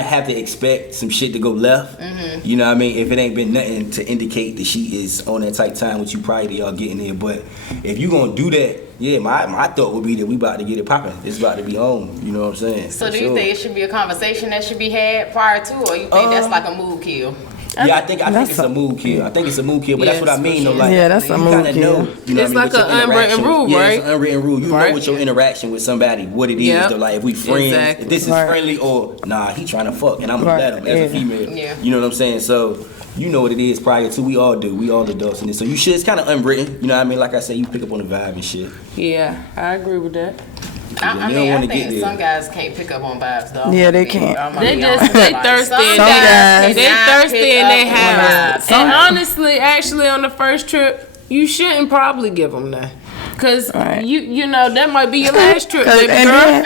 have to expect some shit to go left. You know what I mean? If it ain't been nothing to indicate that she is on that tight time with you prior to y'all getting there. But if you gonna do that, yeah, my thought would be that we about to get it popping. It's about to be on. You know what I'm saying? So For do you sure. think it should be a conversation that should be had prior to, or you think that's like a mood kill? Yeah, I think it's a mood kill. I think it's a mood kill, but that's Yes, what I mean. for though. Like, Yeah, that's a you mood kinda kill. know, you know It's what I like mean, with your an unwritten interaction. rule, Yeah, right? it's an unwritten rule. You know Right. with your interaction with somebody, what it is. Yeah. Though. Like, if we friends, Exactly. if this is Right. friendly, or nah, he trying to fuck, and I'm gonna Right, let him as a yeah. female. Yeah. You know what I'm saying? So, you know what it is prior to. We all do. We all adults in this. So you should. It's kind of unwritten. You know what I mean? Like I said, you pick up on the vibe and shit. Yeah, I agree with that. I You don't mean, I wanna get think there. some guys can't pick up on vibes, though. Yeah, they I mean, can't. I'm gonna They be just honest. they Like, thirsty some and guys they cannot thirsty pick and up they on have. vibes. And honestly, actually, on the first trip, you shouldn't probably give them that. Cause Right. you know that might be your last trip, 'Cause- baby and girl. then-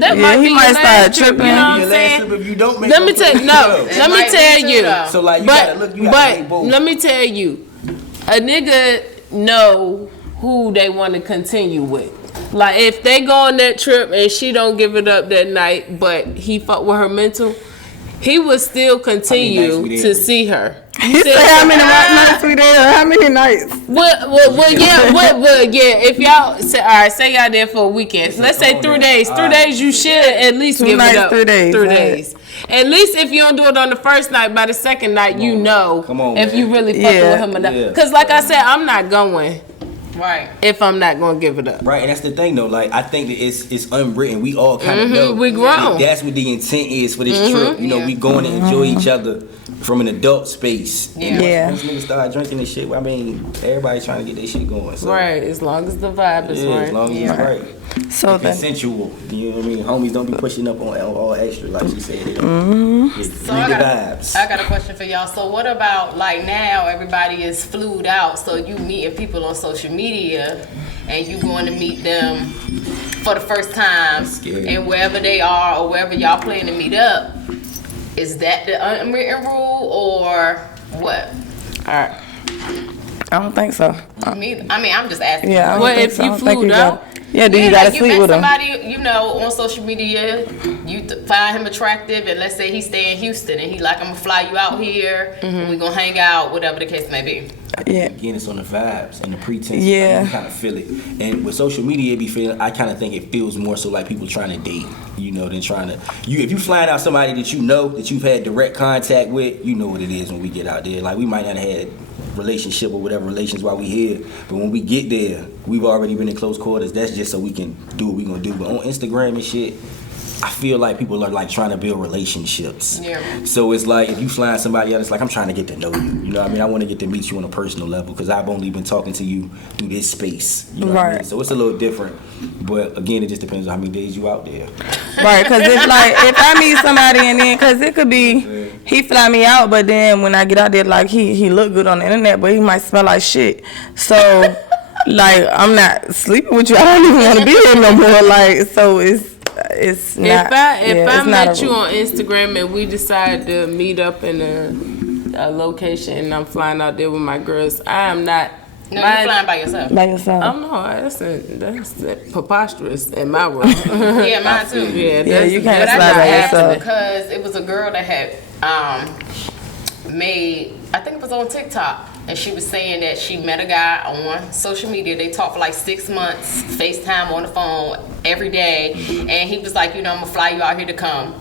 That Yeah, might he be might your start last trip. tripping. You know what Your I'm last saying? trip if you don't make Let me up tell for you. it. No, It let me might be tell too, you. though. So like, you But gotta look. You gotta weigh both. let me tell you, a nigga know who they want to continue with. Like if they go on that trip and she don't give it up that night, but he fuck with her mental, he would still continue nights we to did? see her. He said how many nights we there? How many nights? Yeah. If y'all say, all right, say y'all there for a weekend. Let's say 3 days. 3 days, you should at least give nights, it up. 3 days, 3 right. days. At least if you don't do it on the first night, by the second night, you know Come on, if man. you really fucking Yeah. with him or not. Yeah. Because like I said, I'm not going Right. if I'm not gonna give it up. Right, and that's the thing though. Like I think that it's unwritten. We all kind of know. we grown. That's what the intent is for this trip. You know, Yeah. we going to enjoy each other from an adult space. And Yeah. once niggas start drinking this shit, I mean, everybody's trying to get their shit going. So, Right, as long as the vibe is Yeah, right. as long as it's right. So then, Consensual. You know what I mean? Homies don't be pushing up on all extra like she said. They don't. So Read I the got, vibes. I got a question for y'all. So what about like now everybody is flued out, so you meeting people on social media and you going to meet them for the first time Scary. and wherever they are or wherever y'all plan to meet up, is that the unwritten rule or what? All right. I don't think so. I mean, I'm just asking. Yeah, I don't Well, think if so. I you don't think flew gotta- out- Yeah, do you Yeah, gotta like you sleep met with him? somebody, you know, on social media, you find him attractive, and let's say he stay in Houston, and he like, I'm gonna fly you out here, we gonna hang out, whatever the case may be. Yeah. Again, it's on the vibes and the pretense. Yeah. You kind of feel it. And with social media, it be feeling. I kind of think it feels more so like people trying to date, you know, than trying to. If you flying out somebody that you know that you've had direct contact with, you know what it is when we get out there. Like we might not have had relationship or whatever relations while we here, but when we get there, we've already been in close quarters. That's just so we can do what we gonna do. But on Instagram and shit, I feel like people are like trying to build relationships. Yeah. So it's like if you flying somebody out, it's like I'm trying to get to know you. You know what I mean? I want to get to meet you on a personal level because I've only been talking to you through this space. You know what I mean? Right. So it's a little different. But again, it just depends on how many days you out there. Right, because it's like if I meet somebody and then, because it could be he fly me out, but then when I get out there, like he look good on the internet, but he might smell like shit. So like I'm not sleeping with you. I don't even want to be here no more. Like so it's not. If I it's not met a you rule. on Instagram and we decide to meet up in a location and I'm flying out there with my girls, I am not. No, you're flying by yourself. by yourself. Oh no, that's preposterous in my world. Yeah, mine too. Yeah, Yeah, you can't But I slide just by asked yourself. because it was a girl that had made, I think it was on TikTok, and she was saying that she met a guy on social media. They talked for like 6 months, FaceTime on the phone every day, and he was like, you know, I'm gonna fly you out here to come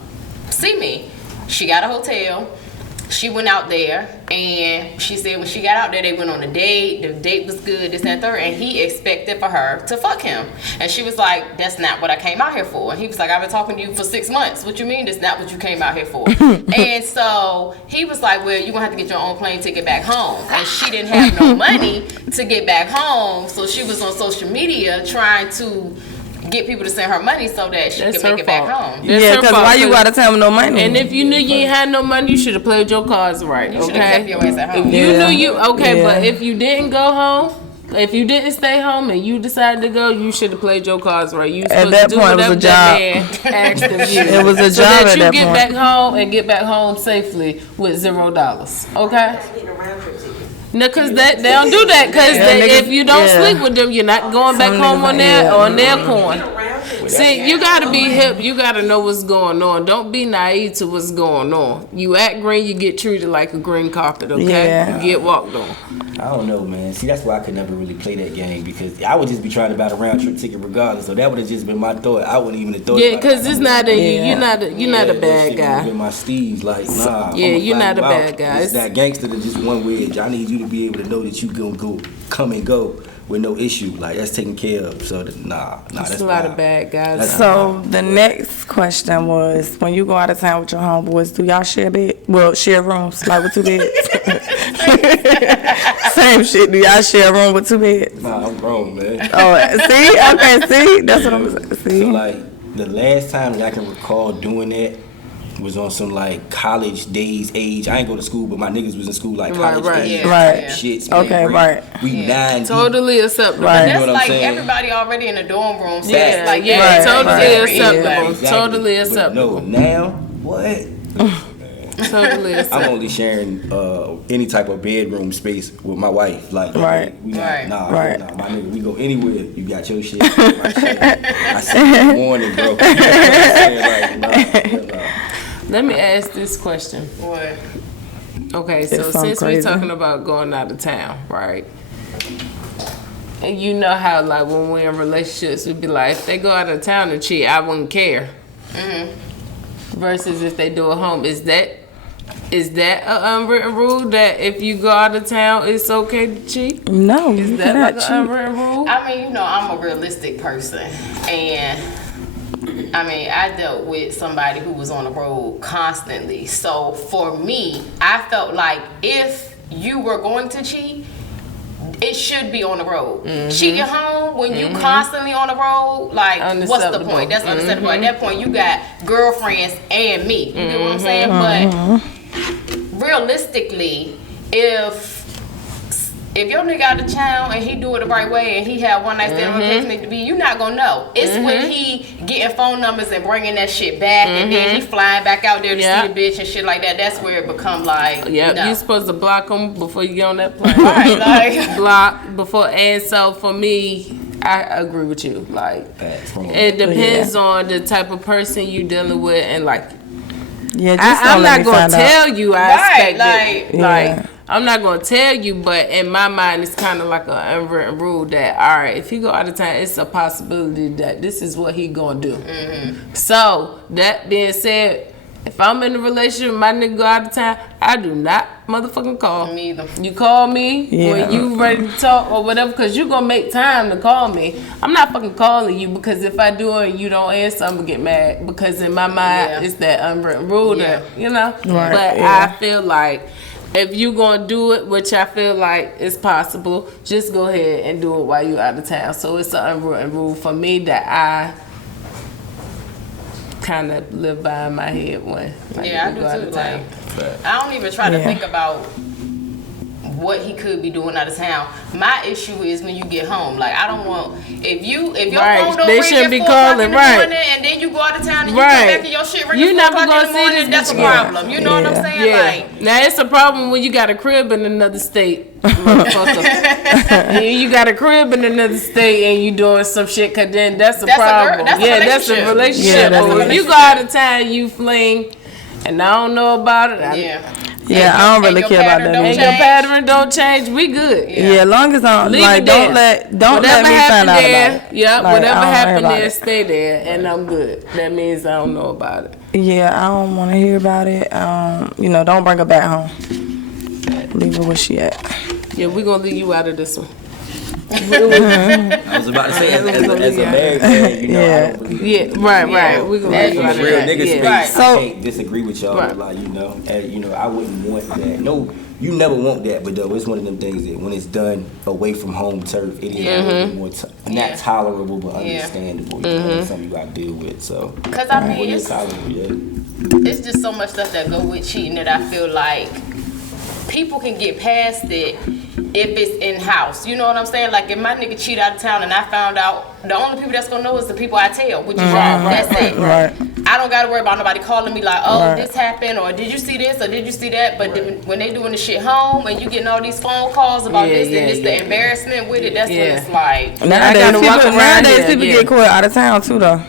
see me. She got a hotel. She went out there, and she said when she got out there, they went on a date. The date was good, this, that, and third, and he expected for her to fuck him. And she was like, that's not what I came out here for. And he was like, I've been talking to you for 6 months. What you mean that's not what you came out here for? And so he was like, well, you're going to have to get your own plane ticket back home. And she didn't have no money to get back home, so she was on social media trying to get people to send her money so that she That's could make her it back fault. home. That's Yeah, her because fault, why you 'cause- gotta tell him no money? And if you knew you ain't had no money, you should have played your cards right. You should Okay. have kept your ass at home. If you Yeah. knew you okay, Yeah. but if you didn't go home If you didn't stay home and you decided to go, you should have played your cards right. You was At supposed that to do point, it was a whatever that man asked of you. It was a so job that at you that get point. back home and get back home safely with $0. Okay? Getting a round trip ticket. No, cause they don't do that. Cause niggas- if you don't yeah. sleep with them, you're not going back Some home niggas on like, their yeah. on their coin. Get a round trip. See, you gotta be hip. You gotta know what's going on. Don't be naive to what's going on. You act green, you get treated like a green carpet. Okay, Yeah. you get walked on. I don't know, man. See, that's why I could never really play that game because I would just be trying to buy a round trip ticket regardless. So that would have just been my thought. I wouldn't even have thought. Yeah, about cause it. it's not a Yeah. you're not a That bad shit would've guy. been my Steve's like, nah. Yeah, I'ma you're fly not a you bad out. guy. It's that gangster to just one wedge. I need you to be able to know that you gonna go, come and go with no issue. Like that's taken care of. So nah, There's that's a lot fine. of bad guys. That's- So the next question was, when you go out of town with your homeboys, do y'all share bed? Well, share rooms, like with 2 beds. Same shit. Do y'all share a room with 2 beds? Nah, I'm grown, man. Oh, see, okay, see, that's what I'm saying. So See, like the last time that I can recall doing that was on some like college days age. I ain't go to school, but my niggas was in school like Right, college right. days. Yeah. right. Yeah. Shit, spring Okay, break. right. We 9 deep. Totally acceptable. Right. You That's know what I'm like saying? everybody already in the dorm room. So Yeah, it's like, yeah, Right, totally right. acceptable. Exactly. Totally But acceptable. no, now what? Totally I'm acceptable. only sharing any type of bedroom space with my wife. Like, Right. we not, Right. nah, Right. nah, my nigga, we go anywhere. You got your shit, my shit. I see you in the morning, bro. You know what I'm saying? Like, nah. Let me ask this question. What? Okay, It's so something since we're crazy. talking about going out of town, right? And you know how like when we're in relationships, we'd be like, if they go out of town and cheat, I wouldn't care. Versus if they do it home, is that an unwritten rule that if you go out of town, it's okay to cheat? No, you Is that cannot like cheat. an unwritten rule? I mean, you know, I'm a realistic person, and I mean, I dealt with somebody who was on the road constantly. So for me, I felt like if you were going to cheat, it should be on the road. Cheating home when you constantly on the road, like, what's the Unacceptable. point? That's unacceptable. At that point, you got girlfriends and me. You get what I'm saying? But realistically, if your nigga out of town and he do it the right way and he have one night stand with his nigga to be, you not gonna know. It's when he getting phone numbers and bringing that shit back and then he flying back out there to Yeah. see the bitch and shit like that. That's where it become like, Yep, no. you're supposed to block them before you get on that plane. Right, like, Block before, and so for me, I agree with you. Like, Facts, come on. it depends on the type of person you dealing with, and like, Yeah, just I'm don't let not me gonna find tell out. you I Right, expect it. Yeah. Like, I'm not gonna tell you, but in my mind, it's kind of like an unwritten rule that, all right, if he go out of town, it's a possibility that this is what he gonna do. So that being said, if I'm in a relationship, my nigga go out of town, I do not motherfucking call. Me either. You call me Yeah. when you ready to talk or whatever, because you going to make time to call me. I'm not fucking calling you, because if I do and you don't answer, I'm going to get mad, because in my mind, Yeah. it's that unwritten rule that, you know? Right, But yeah. I feel like if you going to do it, which I feel like is possible, just go ahead and do it while you out of town. So it's an unwritten rule for me that I kind of live by in my head when Yeah, I we do go out too. of Like, town. I don't even try to Yeah. think about what he could be doing out of town. My issue is when you get home. Like, I don't want if your Right. phone don't They ring shouldn't at be 4 o'clock calling, in the right. morning, and then you go out of town and you Right. come back and your shit ring You at 4 never o'clock gonna in the see morning. this That's a bitch again. problem. You know what I'm Yeah. saying? Yeah. Like, Now it's a problem when you got a crib in another state, motherfucker. And you got a crib in another state and you doing some shit, cause then that's a That's a problem. that's a yeah, that's a relationship. relationship. Yeah, that's a But if you go out of town, you fling, and I don't know about it. yeah. Yeah, I don't really your care about pattern that don't And either. your pattern don't change. We good. Yeah, long as I Leave like, it don't there. let Whatever me happened find out there, about it. yeah, Like, whatever I don't hear happened about there, it. stay there, and I'm good. That means I don't know about it. Yeah, I don't want to hear about it. Don't bring her back home. Leave her where she at. Yeah, we gonna leave you out of this one. I was about to say, as a married man, you know, Yeah. I don't believe Yeah, right. We gonna leave you in out the of real that. nigga Yeah. space, Right. So- I can't disagree with y'all. Right. Like, I wouldn't want that. No, you never want that, but though it's one of them things that when it's done away from home turf, it is a little bit more not Yeah. tolerable, but Yeah. understandable. You know, it's something you gotta deal with. So, Cause I mean, when it's it's tolerable, yeah. it's just so much stuff that go with cheating that I feel like people can get past it if it's in house. You know what I'm saying? Like if my nigga cheat out of town and I found out, the only people that's gonna know is the people I tell, which is y'all. That's it. Right. I don't gotta worry about nobody calling me like, oh, Right. this happened, or did you see this, or did you see that? But then when they doing the shit home and you getting all these phone calls about Yeah, this yeah, and this, yeah. the embarrassment with it, that's Yeah. when it's like, Nowadays, gotta walk around people here, get caught out of town too, though.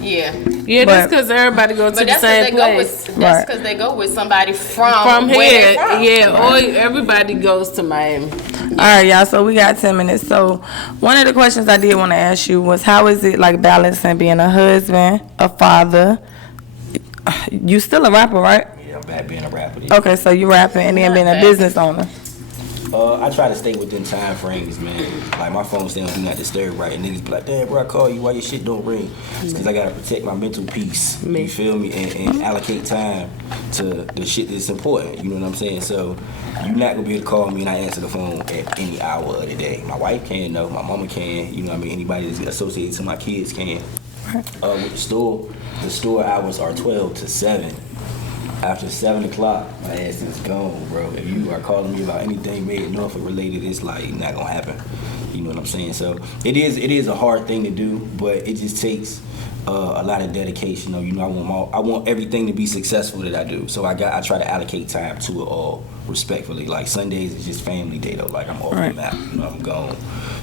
yeah. Yeah, that's But- because everybody go to But the that's same because they go place. with that's Right. because they go with somebody from From where here, they from. yeah, or everybody goes to Miami. All right, y'all. So we got 10 minutes. So one of the questions I did want to ask you was, how is it like balancing being a husband, a father? You still a rapper, right? Yeah, I'm back being a rapper. Okay, so you rapping and then being a business owner. I try to stay within time frames, man. Like my phone stay on do not disturb, right? And niggas be like, damn, bro, I call you, why your shit don't ring? It's because I gotta protect my mental peace. You feel me? And allocate time to the shit that's important. You know what I'm saying? So you're not gonna be able to call me and I answer the phone at any hour of the day. My wife can, no, my mama can. You know what I mean? Anybody that's associated to my kids can. With the store hours are 12 to 7. After 7 o'clock, my ass is gone, bro. If you are calling me about anything made Norfolk related, it's like not gonna happen. You know what I'm saying? So it is a hard thing to do, but it just takes a lot of dedication. You know, I want everything to be successful that I do. So I try to allocate time to it all respectfully. Like Sundays is just family day though. Like I'm off the map. You know, I'm gone.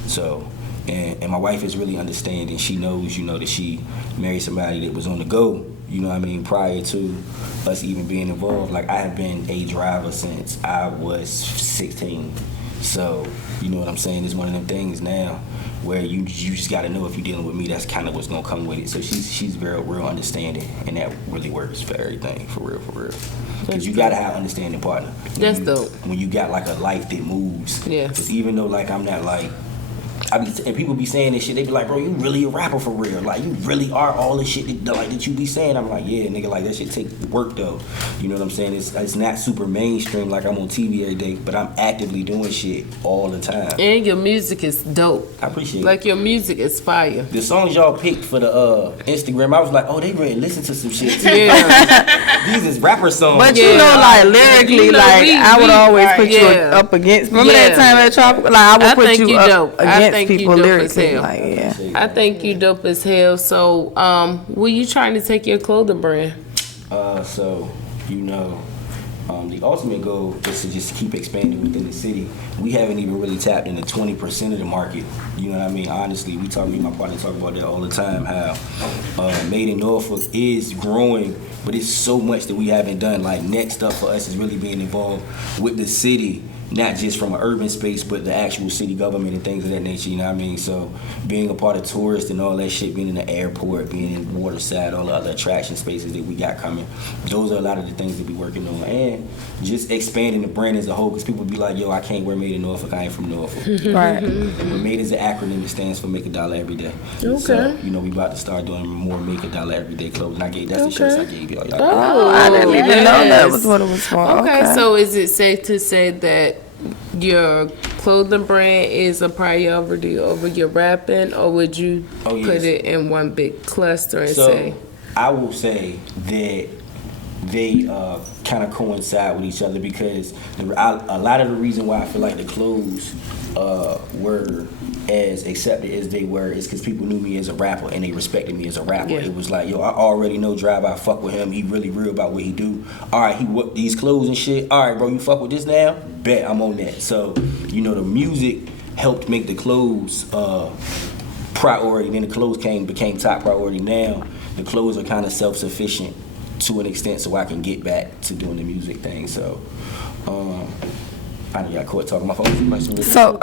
So. And my wife is really understanding. She knows, you know, that she married somebody that was on the go, you know what I mean, prior to us even being involved. Like, I have been a driver since I was 16. So, you know what I'm saying? It's one of them things now where you just got to know if you're dealing with me, that's kind of what's going to come with it. So she's very real understanding, and that really works for everything, for real. Because you got to have understanding partner. That's dope. When you got, like, a life that moves. Yeah. Because even though, like, I'm not, like, and people be saying this shit, they be like, bro, you really a rapper for real. Like, you really are all the shit that you be saying. I'm like, yeah, nigga, like, that shit take work, though. You know what I'm saying? It's not super mainstream like I'm on TV every day, but I'm actively doing shit all the time. And your music is dope. I appreciate it. Like your music is fire. The songs y'all picked for the Instagram, I was like, oh, they really listen to some shit, too. Yeah. These is rapper songs. But you know, like lyrically, You know, like I would always put you yeah. up against. Remember Yeah. that time at Tropical? Like I would I put think you you up dope. I against think you people dope as lyrically. hell. Like yeah. I think you dope as hell. So, were you trying to take your clothing brand? So, you know, the ultimate goal is to just keep expanding within the city. We haven't even really tapped into 20% of the market. You know what I mean? Honestly, me and my partner talk about that all the time, how Made in Norfolk is growing, but it's so much that we haven't done. Like, next up for us is really being involved with the city, not just from an urban space, but the actual city government and things of that nature, you know what I mean? So being a part of tourists and all that shit, being in the airport, being in Waterside, all the other attraction spaces that we got coming, those are a lot of the things that we working on. And just expanding the brand as a whole, because people be like, yo, I can't wear Made in Norfolk, I ain't from Norfolk. Right. And Made is an acronym that stands for Make a Dollar Every Day. Okay. So, you know, we about to start doing more Make a Dollar Every Day clothes. And that's the shirts I gave y'all. Oh, I didn't even know that yes. was what it was for. Okay, so is it safe to say that your clothing brand is a priority over your rapping, or would you Oh, yes. put it in one big cluster and So say, I will say that they kind of coincide with each other, because a lot of the reason why I feel like the clothes were as accepted as they were is because people knew me as a rapper and they respected me as a rapper. Yeah. It was like, yo, I already know Drive, I fuck with him. He really real about what he do. All right, he whip these clothes and shit. All right, bro, you fuck with this now? Bet, I'm on that. So, you know, the music helped make the clothes priority. Then the clothes became top priority. Now the clothes are kind of self-sufficient to an extent, so I can get back to doing the music thing. So, I done got caught talking on my phone. So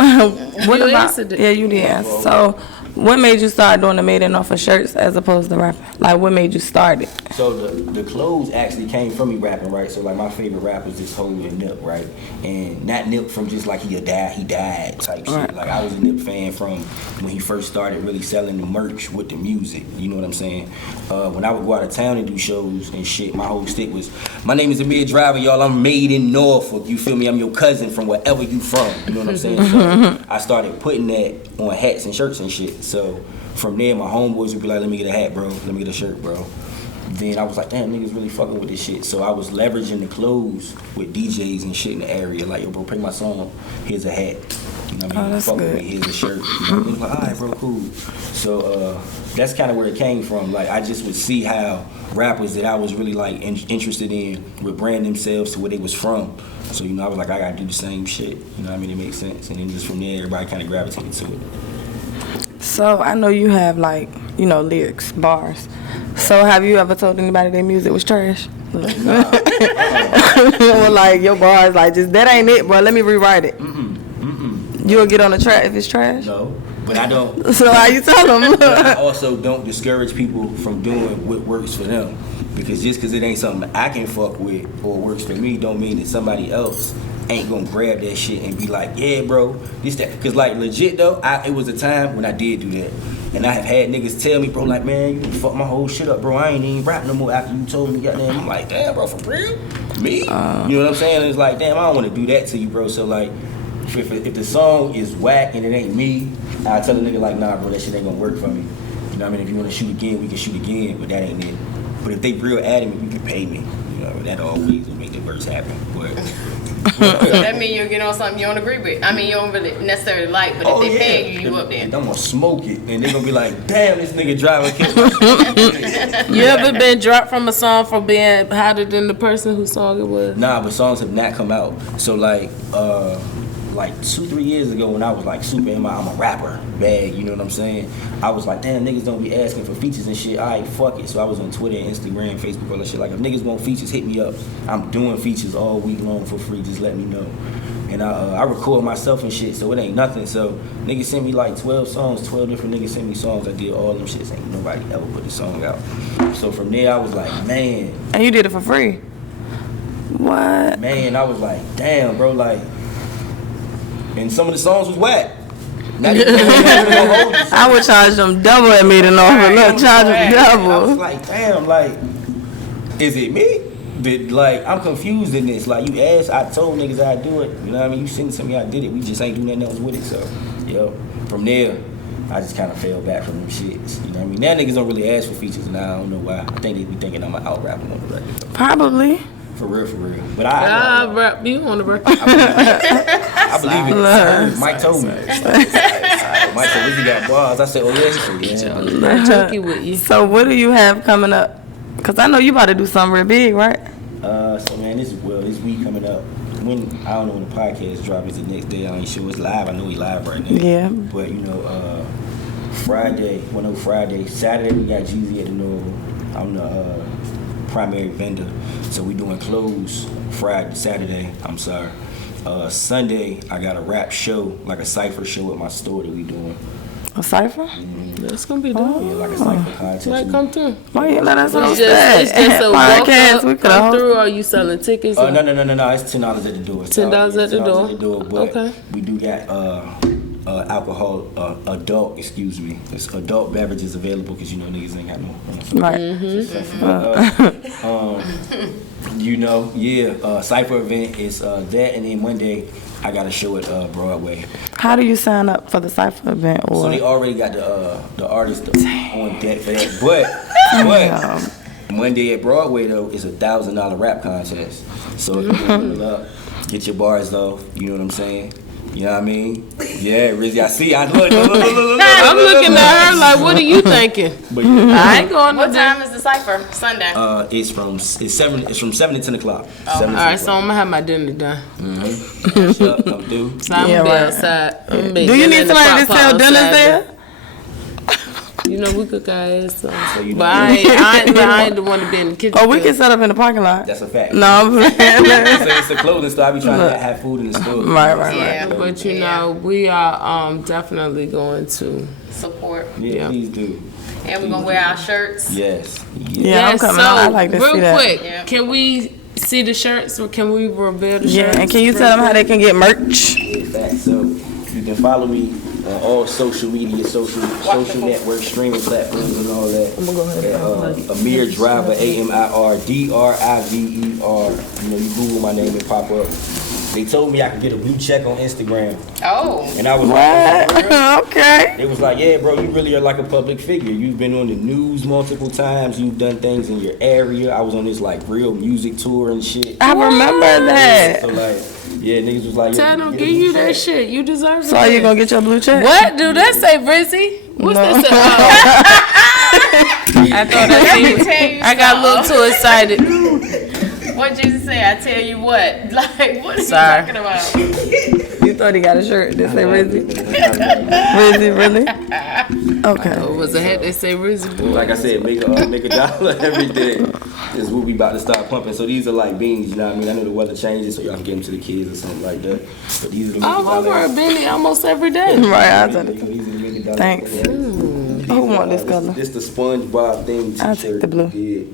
what You about? answered it. Yeah, you did. Answer. So what made you start doing the Made in Norfolk shirts as opposed to rapping? Like what made you start it? So the clothes actually came from me rapping, right? So like my favorite rappers is Hov and Nip, right? And not Nip from just like he died type shit. Right. Like I was a Nip fan from when he first started really selling the merch with the music. You know what I'm saying? When I would go out of town and do shows and shit, my whole stick was, my name is Amir Driver, y'all. I'm Made in Norfolk. You feel me? I'm your cousin from wherever you from. You know what I'm saying? So I started putting that on hats and shirts and shit. So from there, my homeboys would be like, let me get a hat, bro. Let me get a shirt, bro. then I was like, damn, niggas really fucking with this shit. So I was leveraging the clothes with DJs and shit in the area. Like, yo, bro, play my song. Here's a hat. You know what I mean? that's Fuck with good. me. Here's a shirt. You know? It was like, all right, bro, cool. So that's kind of where it came from. Like, I just would see how rappers that I was really like interested in would brand themselves to where they was from. So, you know, I was like, I gotta do the same shit. You know what I mean? It makes sense. And then just from there, everybody kind of gravitated to it. So I know you have like, you know, lyrics, bars. So have you ever told anybody their music was trash? Well, like your bars, like just that ain't it, bro. Let me rewrite it. You'll get on the track if it's trash. No, but I don't. So how you tell them? But I also don't discourage people from doing what works for them. Because just because it ain't something I can fuck with or works for me don't mean that somebody else ain't gonna grab that shit and be like, yeah, bro, this, that. Because, like, legit, though, it was a time when I did do that. And I have had niggas tell me, bro, like, man, you fuck my whole shit up, bro. I ain't even rap no more after you told me, goddamn. I'm like, damn, bro, for real? Me? You know what I'm saying? And it's like, damn, I don't want to do that to you, bro. So, like, if the song is whack and it ain't me, I tell a nigga, like, nah, bro, that shit ain't gonna work for me. You know what I mean? If you want to shoot again, we can shoot again, but that ain't it. But if they real adamant, you can pay me. You know, that always will make the verse happen. But That means you'll get on something you don't agree with. I mean, you don't really necessarily like, but if they pay you, you up there. I'm gonna smoke it, and they gonna be like, damn, this nigga driving killed. You ever been dropped from a song for being hotter than the person whose song it was? Nah, but songs have not come out. So like 2-3 years ago when I was like super in my I'm a rapper bag, you know what I'm saying? I was like, damn, niggas don't be asking for features and shit. Alright, fuck it. So I was on Twitter, Instagram, Facebook, all that shit. Like, if niggas want features, hit me up. I'm doing features all week long for free. Just let me know. And I record myself and shit, so it ain't nothing. So niggas send me like 12 songs, 12 different niggas send me songs. I did all them shits. Ain't nobody ever put the song out. So from there, I was like, man, And you did it for free. What? I was like, damn, bro, like, and some of the songs was whack. Not even gonna hold you. I would charge them double at meeting offer. Look, charge them I was double. like, damn, like, is it me? Like, I'm confused in this. Like, you asked, I told niggas I'd do it. You know what I mean? You sent it to me, I did it. We just ain't do nothing else with it. So, yo, from there, I just kind of fell back from them shits. You know what I mean? Now niggas don't really ask for features, and I don't know why. I think they be thinking I'm an out rapper on the record. Probably. For real. But I rap you on the record. I believe it. Mike told me. Mike said, "We got bars." I said, "Oh yeah." He said, "Yeah." I'm joking with you. So what do you have coming up? Because I know you about to do something real big, right? So man, this week coming up. When I don't know when the podcast drop is the next day. I ain't sure it's live. I know we live right now. Yeah. But you know, Friday, Saturday we got Jeezy at the Norval. I'm the primary vendor, so we doing clothes Saturday. I'm sorry. Sunday I got a rap show, like a cypher show at my store that we doing. A cipher? That's gonna be dope. Yeah, like a cypher contest. Like, come through. Why you let us on It's just a walk podcast? up, We could come have. through, or are you selling tickets? No. It's $10 at the door. $10 at the door. But Okay. we do got alcohol, It's adult beverages available because you know niggas ain't got no. Right. You know, cypher event is that, and then Monday I got a show at Broadway. How do you sign up for the cipher event? So Or they already got the artist on deck for that. But Monday at Broadway though is $1,000 rap contest. So if you pull up, get your bars off. You know what I'm saying? You know what I mean? Yeah, Rizzy, I see. Look. I'm looking at her like, what are you thinking? But I ain't going to What time is the cipher? Sunday. it's from 7 to 10 o'clock. All right, so I'm gonna have my dinner done. Come through. So I'm Yeah, gonna be right. outside. I'm gonna be do you dinner need in the somebody to crock pot sell dinners outside there? You know, we cook our ass off. So you know, But I ain't the one to be in the kitchen. Oh, we can set up in the parking lot. that's a fact. No, I'm saying. It's a clothing store. I be trying to have food in the store. Right. Yeah. But you know, we are definitely going to. Support. Yeah, please do. And we're gonna wear our shirts. Yes. Yeah, I'm coming. So I like to real see that. quick, Yeah. can we see the shirts or can we reveal the Yeah, shirts? and can you tell them how they can get merch? That. So you can follow me on all social media, social network, streaming platforms, and all that. I'm gonna go ahead. Amir Driver, AMIR DRIVER. You know, you Google my name, it pop up. They told me I could get a blue check on Instagram, Oh. and I was like, What? Okay. it was like, yeah, bro, you really are like a public figure. You've been on the news multiple times. You've done things in your area. I was on this like real music tour and shit. I remember that. So like, yeah, niggas was like, Tell yeah, them, get a give blue you that check. shit. You deserve it. So are you gonna get your blue check? What? Do that say Rizzy? What's No. that say? Oh. I thought I Let me seen tell you I got a little too excited. What Jesus say? I tell you what. Like, what are Sorry. you talking about? You thought he got a shirt that say Rizzy? Rizzy, really? Okay. Oh, was a hat that say Rizzy? Boy. Like I said, make a $1 every day is what we about to start pumping. So these are like beans, you know what I mean? I know the weather changes, so y'all can get them to the kids or something like that. But these are the I'm over a Benny almost every day. Right, I'll tell These are it. the $1 Thanks. Who want this color? This the SpongeBob thing I'll t-shirt. take the blue. Yeah.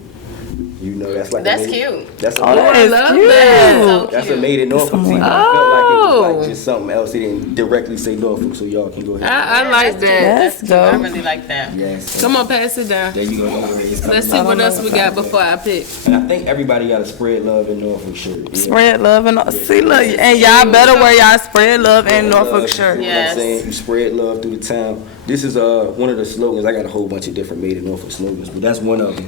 You know, that's like That's a made, cute. That's a Oh, that is love cute. that. that's a made in Norfolk tee. Oh. I felt like it was like just something else. It didn't directly say Norfolk, so y'all can go ahead. I like that. That's I dope. really like that. Yes. Come on, pass it down. There you go. It's Let's see coming what out. else we got before I pick. And I think everybody got a spread love in Norfolk shirt. Yeah. Spread love and see, look, and y'all better wear y'all spread love and Norfolk shirt. You know what I'm Yes. saying? You spread love through the town. This is one of the slogans. I got a whole bunch of different made in Norfolk slogans, but that's one of them.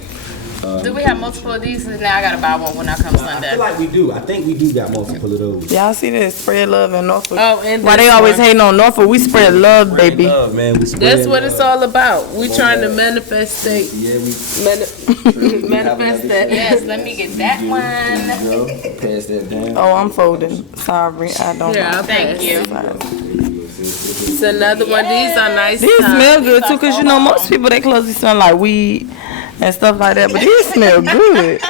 Do we have multiple of these? Now I gotta buy one when I come I Sunday. feel like we do. I think we do got multiple of those. Y'all see this? Spread love in Norfolk. Oh, and Why this they always one. hating on Norfolk? We spread love, Spread baby. love, man. We spread That's what it's love. all about. We trying to manifest state. Yeah, we Manifest that. Yes, let me get that one. There you go. Pass that down. Oh, I'm folding. Sorry, I don't Here, I'll know. Thank pass. you. It's another one. These are nice. These smell good too, are cause so you know bomb. most people they clothes smell like weed and stuff like that, but these smell good.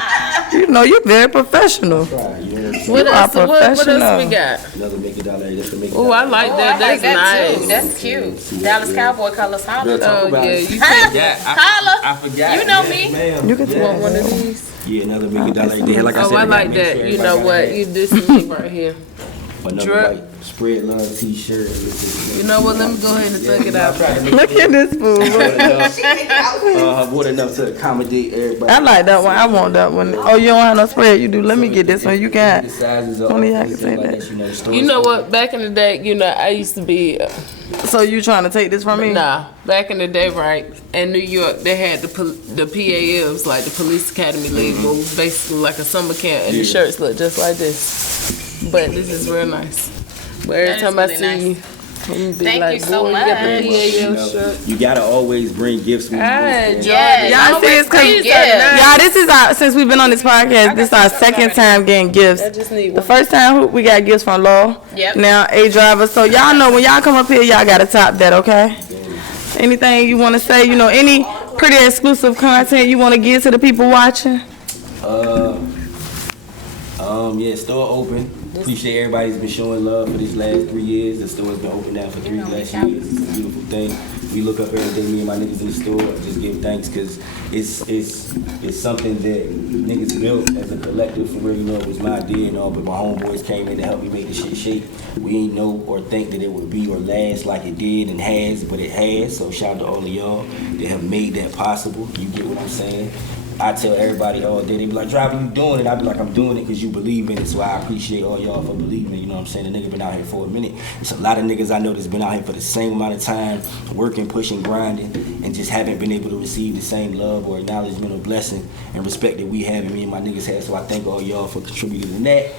You know, you're very professional. Right, you know, What You else? are What else professional. we got? another make a dollar. Just to make a Oh, I dollar. like Oh, that. I like That's that nice. too. That's cute. Dallas Cowboy colors. Girl, Holla. talk Oh about yeah, it. you Huh? can Yeah, Holla. I forgot. You know Yes, me. ma'am. You can take want one of these. Yeah, another make a dollar. They had, like I Oh, said, I gotta like make that. sure You know everybody what? got You this is me right here. another Drip. white spread love T-shirt. You know what? Let me go ahead and thug it out. Look at this fool. What enough to accommodate everybody. I like that one. I want that one. Oh, you don't have no spread. You do. Let me get this one. You got. The sizes are Only I all can anything say like that. You know, stores. You know what? Back in the day, you know, I used to be. So you trying to take this from me? Nah, back in the day, right, in New York, they had the PALs, like the Police Academy League, where it was basically like a summer camp, and the shirts look just like this. But this is real nice. But every That is time really I see you, I'm gonna be Thank like, you so boy, you got the much. You PAL know, shirt. you gotta always bring gifts with you. I enjoy Yes. it. Y'all see this? Cause Yeah. y'all, this is our since we've been on this podcast. This is our second time getting gifts. I just need The one. first time we got gifts from Law. Yep. Now A Driver. So y'all know when y'all come up here, y'all gotta top that, okay? Anything you wanna say? You know, any pretty exclusive content you wanna give to the people watching? Yeah, store open. Appreciate everybody's been showing love for these last 3 years. The store's been open now for 3 last years. It's a beautiful thing. We look up every day, me and my niggas in the store, just give thanks because it's something that niggas built as a collective for real. You know, it was my idea and all, but my homeboys came in to help me make this shit shake. We ain't know or think that it would be or last like it did and has, but it has. So shout out to all of y'all that have made that possible. You get what I'm saying? I tell everybody all day, they be like, Driver, you doing it? I be like, I'm doing it because you believe in it. So I appreciate all y'all for believing it. You know what I'm saying? The nigga been out here for a minute. It's a lot of niggas I know that's been out here for the same amount of time, working, pushing, grinding, and just haven't been able to receive the same love or acknowledgement or blessing and respect that we have and me and my niggas have. So I thank all y'all for contributing to that.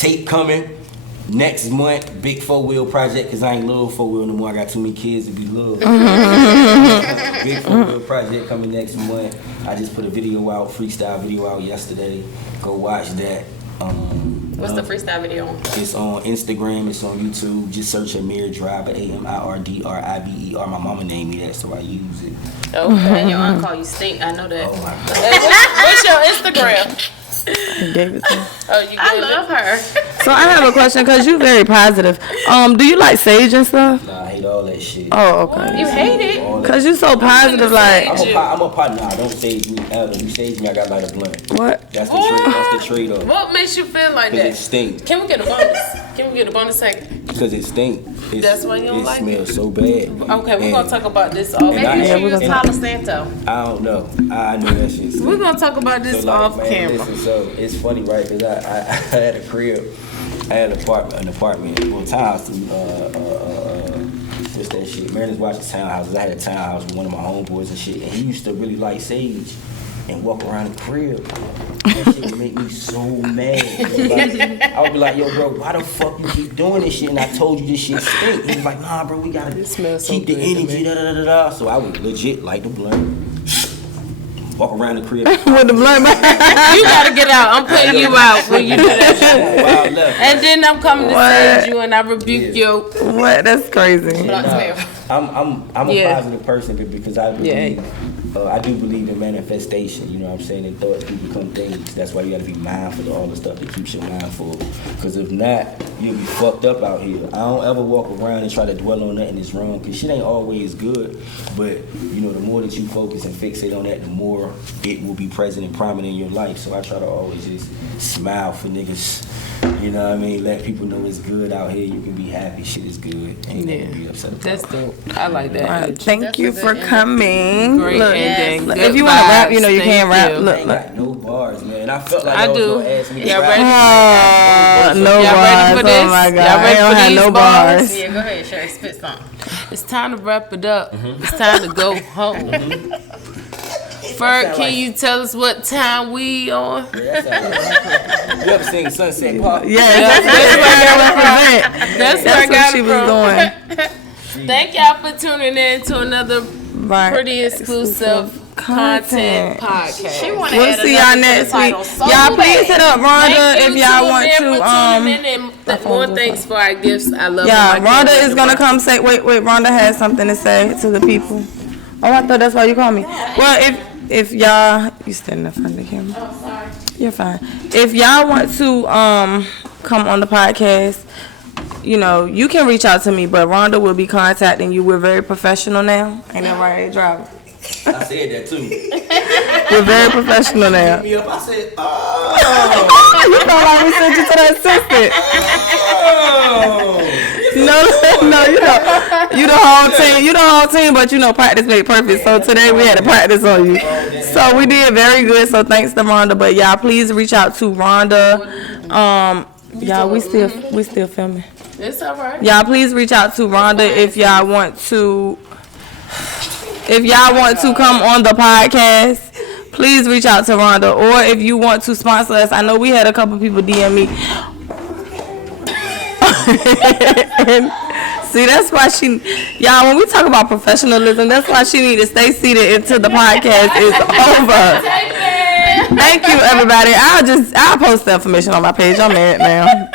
Tape coming. Next month, big 4-wheel project, because I ain't little 4-wheel no more. I got too many kids to be little. Big 4-wheel project coming next month. I just put a video out, freestyle video out yesterday. Go watch that. What's the freestyle video on? It's on Instagram, it's on YouTube. Just search Amir Driver, AMIRDRIVER. My mama named me that, so I use it. Okay. And your aunt call you stink. I know that. Oh my God. Hey, what's your Instagram? You gave it to me. Oh, you I gave it? love her. So I have a question because you're very positive. Do you like sage and stuff? Nah, I hate all that shit. Oh, okay. You hate it? All that. Cause you so positive, like I'm a partner. Nah, don't sage me. Elder, you sage me, I got light a blunt. what? That's the trade. That's the trade-off. What makes you feel like Cause it that? stinks. Can we get a bonus? Can we get a bonus second? because it stink. That's why you don't like it? It smells so bad. Okay, we're And gonna talk about this off. And Maybe I- you should and- use and- Palo Santo. I don't know. I know that shit. We're gonna talk about this off camera. Listen, so it's funny, right? Because I had a crib, I had an apartment, well, townhouse. What's that shit? Maryland's watching townhouses. I had a townhouse with one of my homeboys and shit, and he used to really like sage and walk around the crib. That shit would make me so mad. Like, I would be like, yo, bro, why the fuck you keep doing this shit? And I told you this shit stink. He was like, nah, bro, we gotta smells so keep the good to energy, me. da da da da. So I would legit light the blunt, walk around the crib. With the blunt. You gotta get out. I'm putting you out when you do that shit. Wild left. And then I'm coming to What? save you and I rebuke you. What? That's crazy. Blunt smell. I'm a Yeah. positive person because I believe, I do believe in manifestation. You know what I'm saying? And thoughts do become things. That's why you got to be mindful of all the stuff that keeps your mind full. Because if not, you'll be fucked up out here. I don't ever walk around and try to dwell on nothing that's wrong because shit ain't always good. But you know, the more that you focus and fixate on that, the more it will be present and prominent in your life. So I try to always just smile for niggas. You know what I mean? Let people know it's good out here. You can be happy. Shit is good. Ain't nothing to be upset about. That's dope. I like that. Alright, thank That's you a good for ending. coming. Great Look, ending. look, Good if you want to rap, you know you vibes. can't Thank rap. you. Look, I ain't look. got no bars, man. I felt like I y'all was do. gonna ask me to Y'all rap. ready? No Y'all ready bars. for this? Oh my god. Y'all ready I don't for have these no bars? bars. Yeah, go ahead, Sherry. Spit something. It's time to wrap it up. It's time to go home. Ferg, can you tell us what time we on? Yeah, that sound like- You ever seen Sunset Park? Yeah, that's where I gotta represent. That's where I That's got what she it was from. doing. Thank y'all for tuning in to another Right. pretty exclusive content podcast. She want to We'll add see another y'all to next the title week. so Y'all please bad. hit up Rhonda Thank if you y'all to want them for to. tuning in and more thanks for our gifts. I love Yeah, them. I Rhonda can't wait is to gonna work. come say. Wait. Rhonda has something to say to the people. Oh, I thought that's why you called me. Well, if y'all, you standing in front of the camera. Oh, sorry. You're fine. If y'all want to come on the podcast, you know, you can reach out to me, but Rhonda will be contacting you. We're very professional now. Ain't that right, driver? I said that too. We're very professional now. Me up, I said, oh, You felt like we sent you to the assistant. No, you the whole team. You the whole team, but you know, practice made perfect. So today we had to practice on you. So we did very good. So thanks to Rhonda. But y'all, please reach out to Rhonda. Y'all, we still filming. It's all right. Y'all, please reach out to Rhonda if y'all want to. If y'all want to come on the podcast, please reach out to Rhonda. Or if you want to sponsor us, I know we had a couple people DM me. And see, that's why y'all, when we talk about professionalism, that's why she need to stay seated until the podcast is over. Thank you, everybody. I'll post the information on my page. I'm mad now.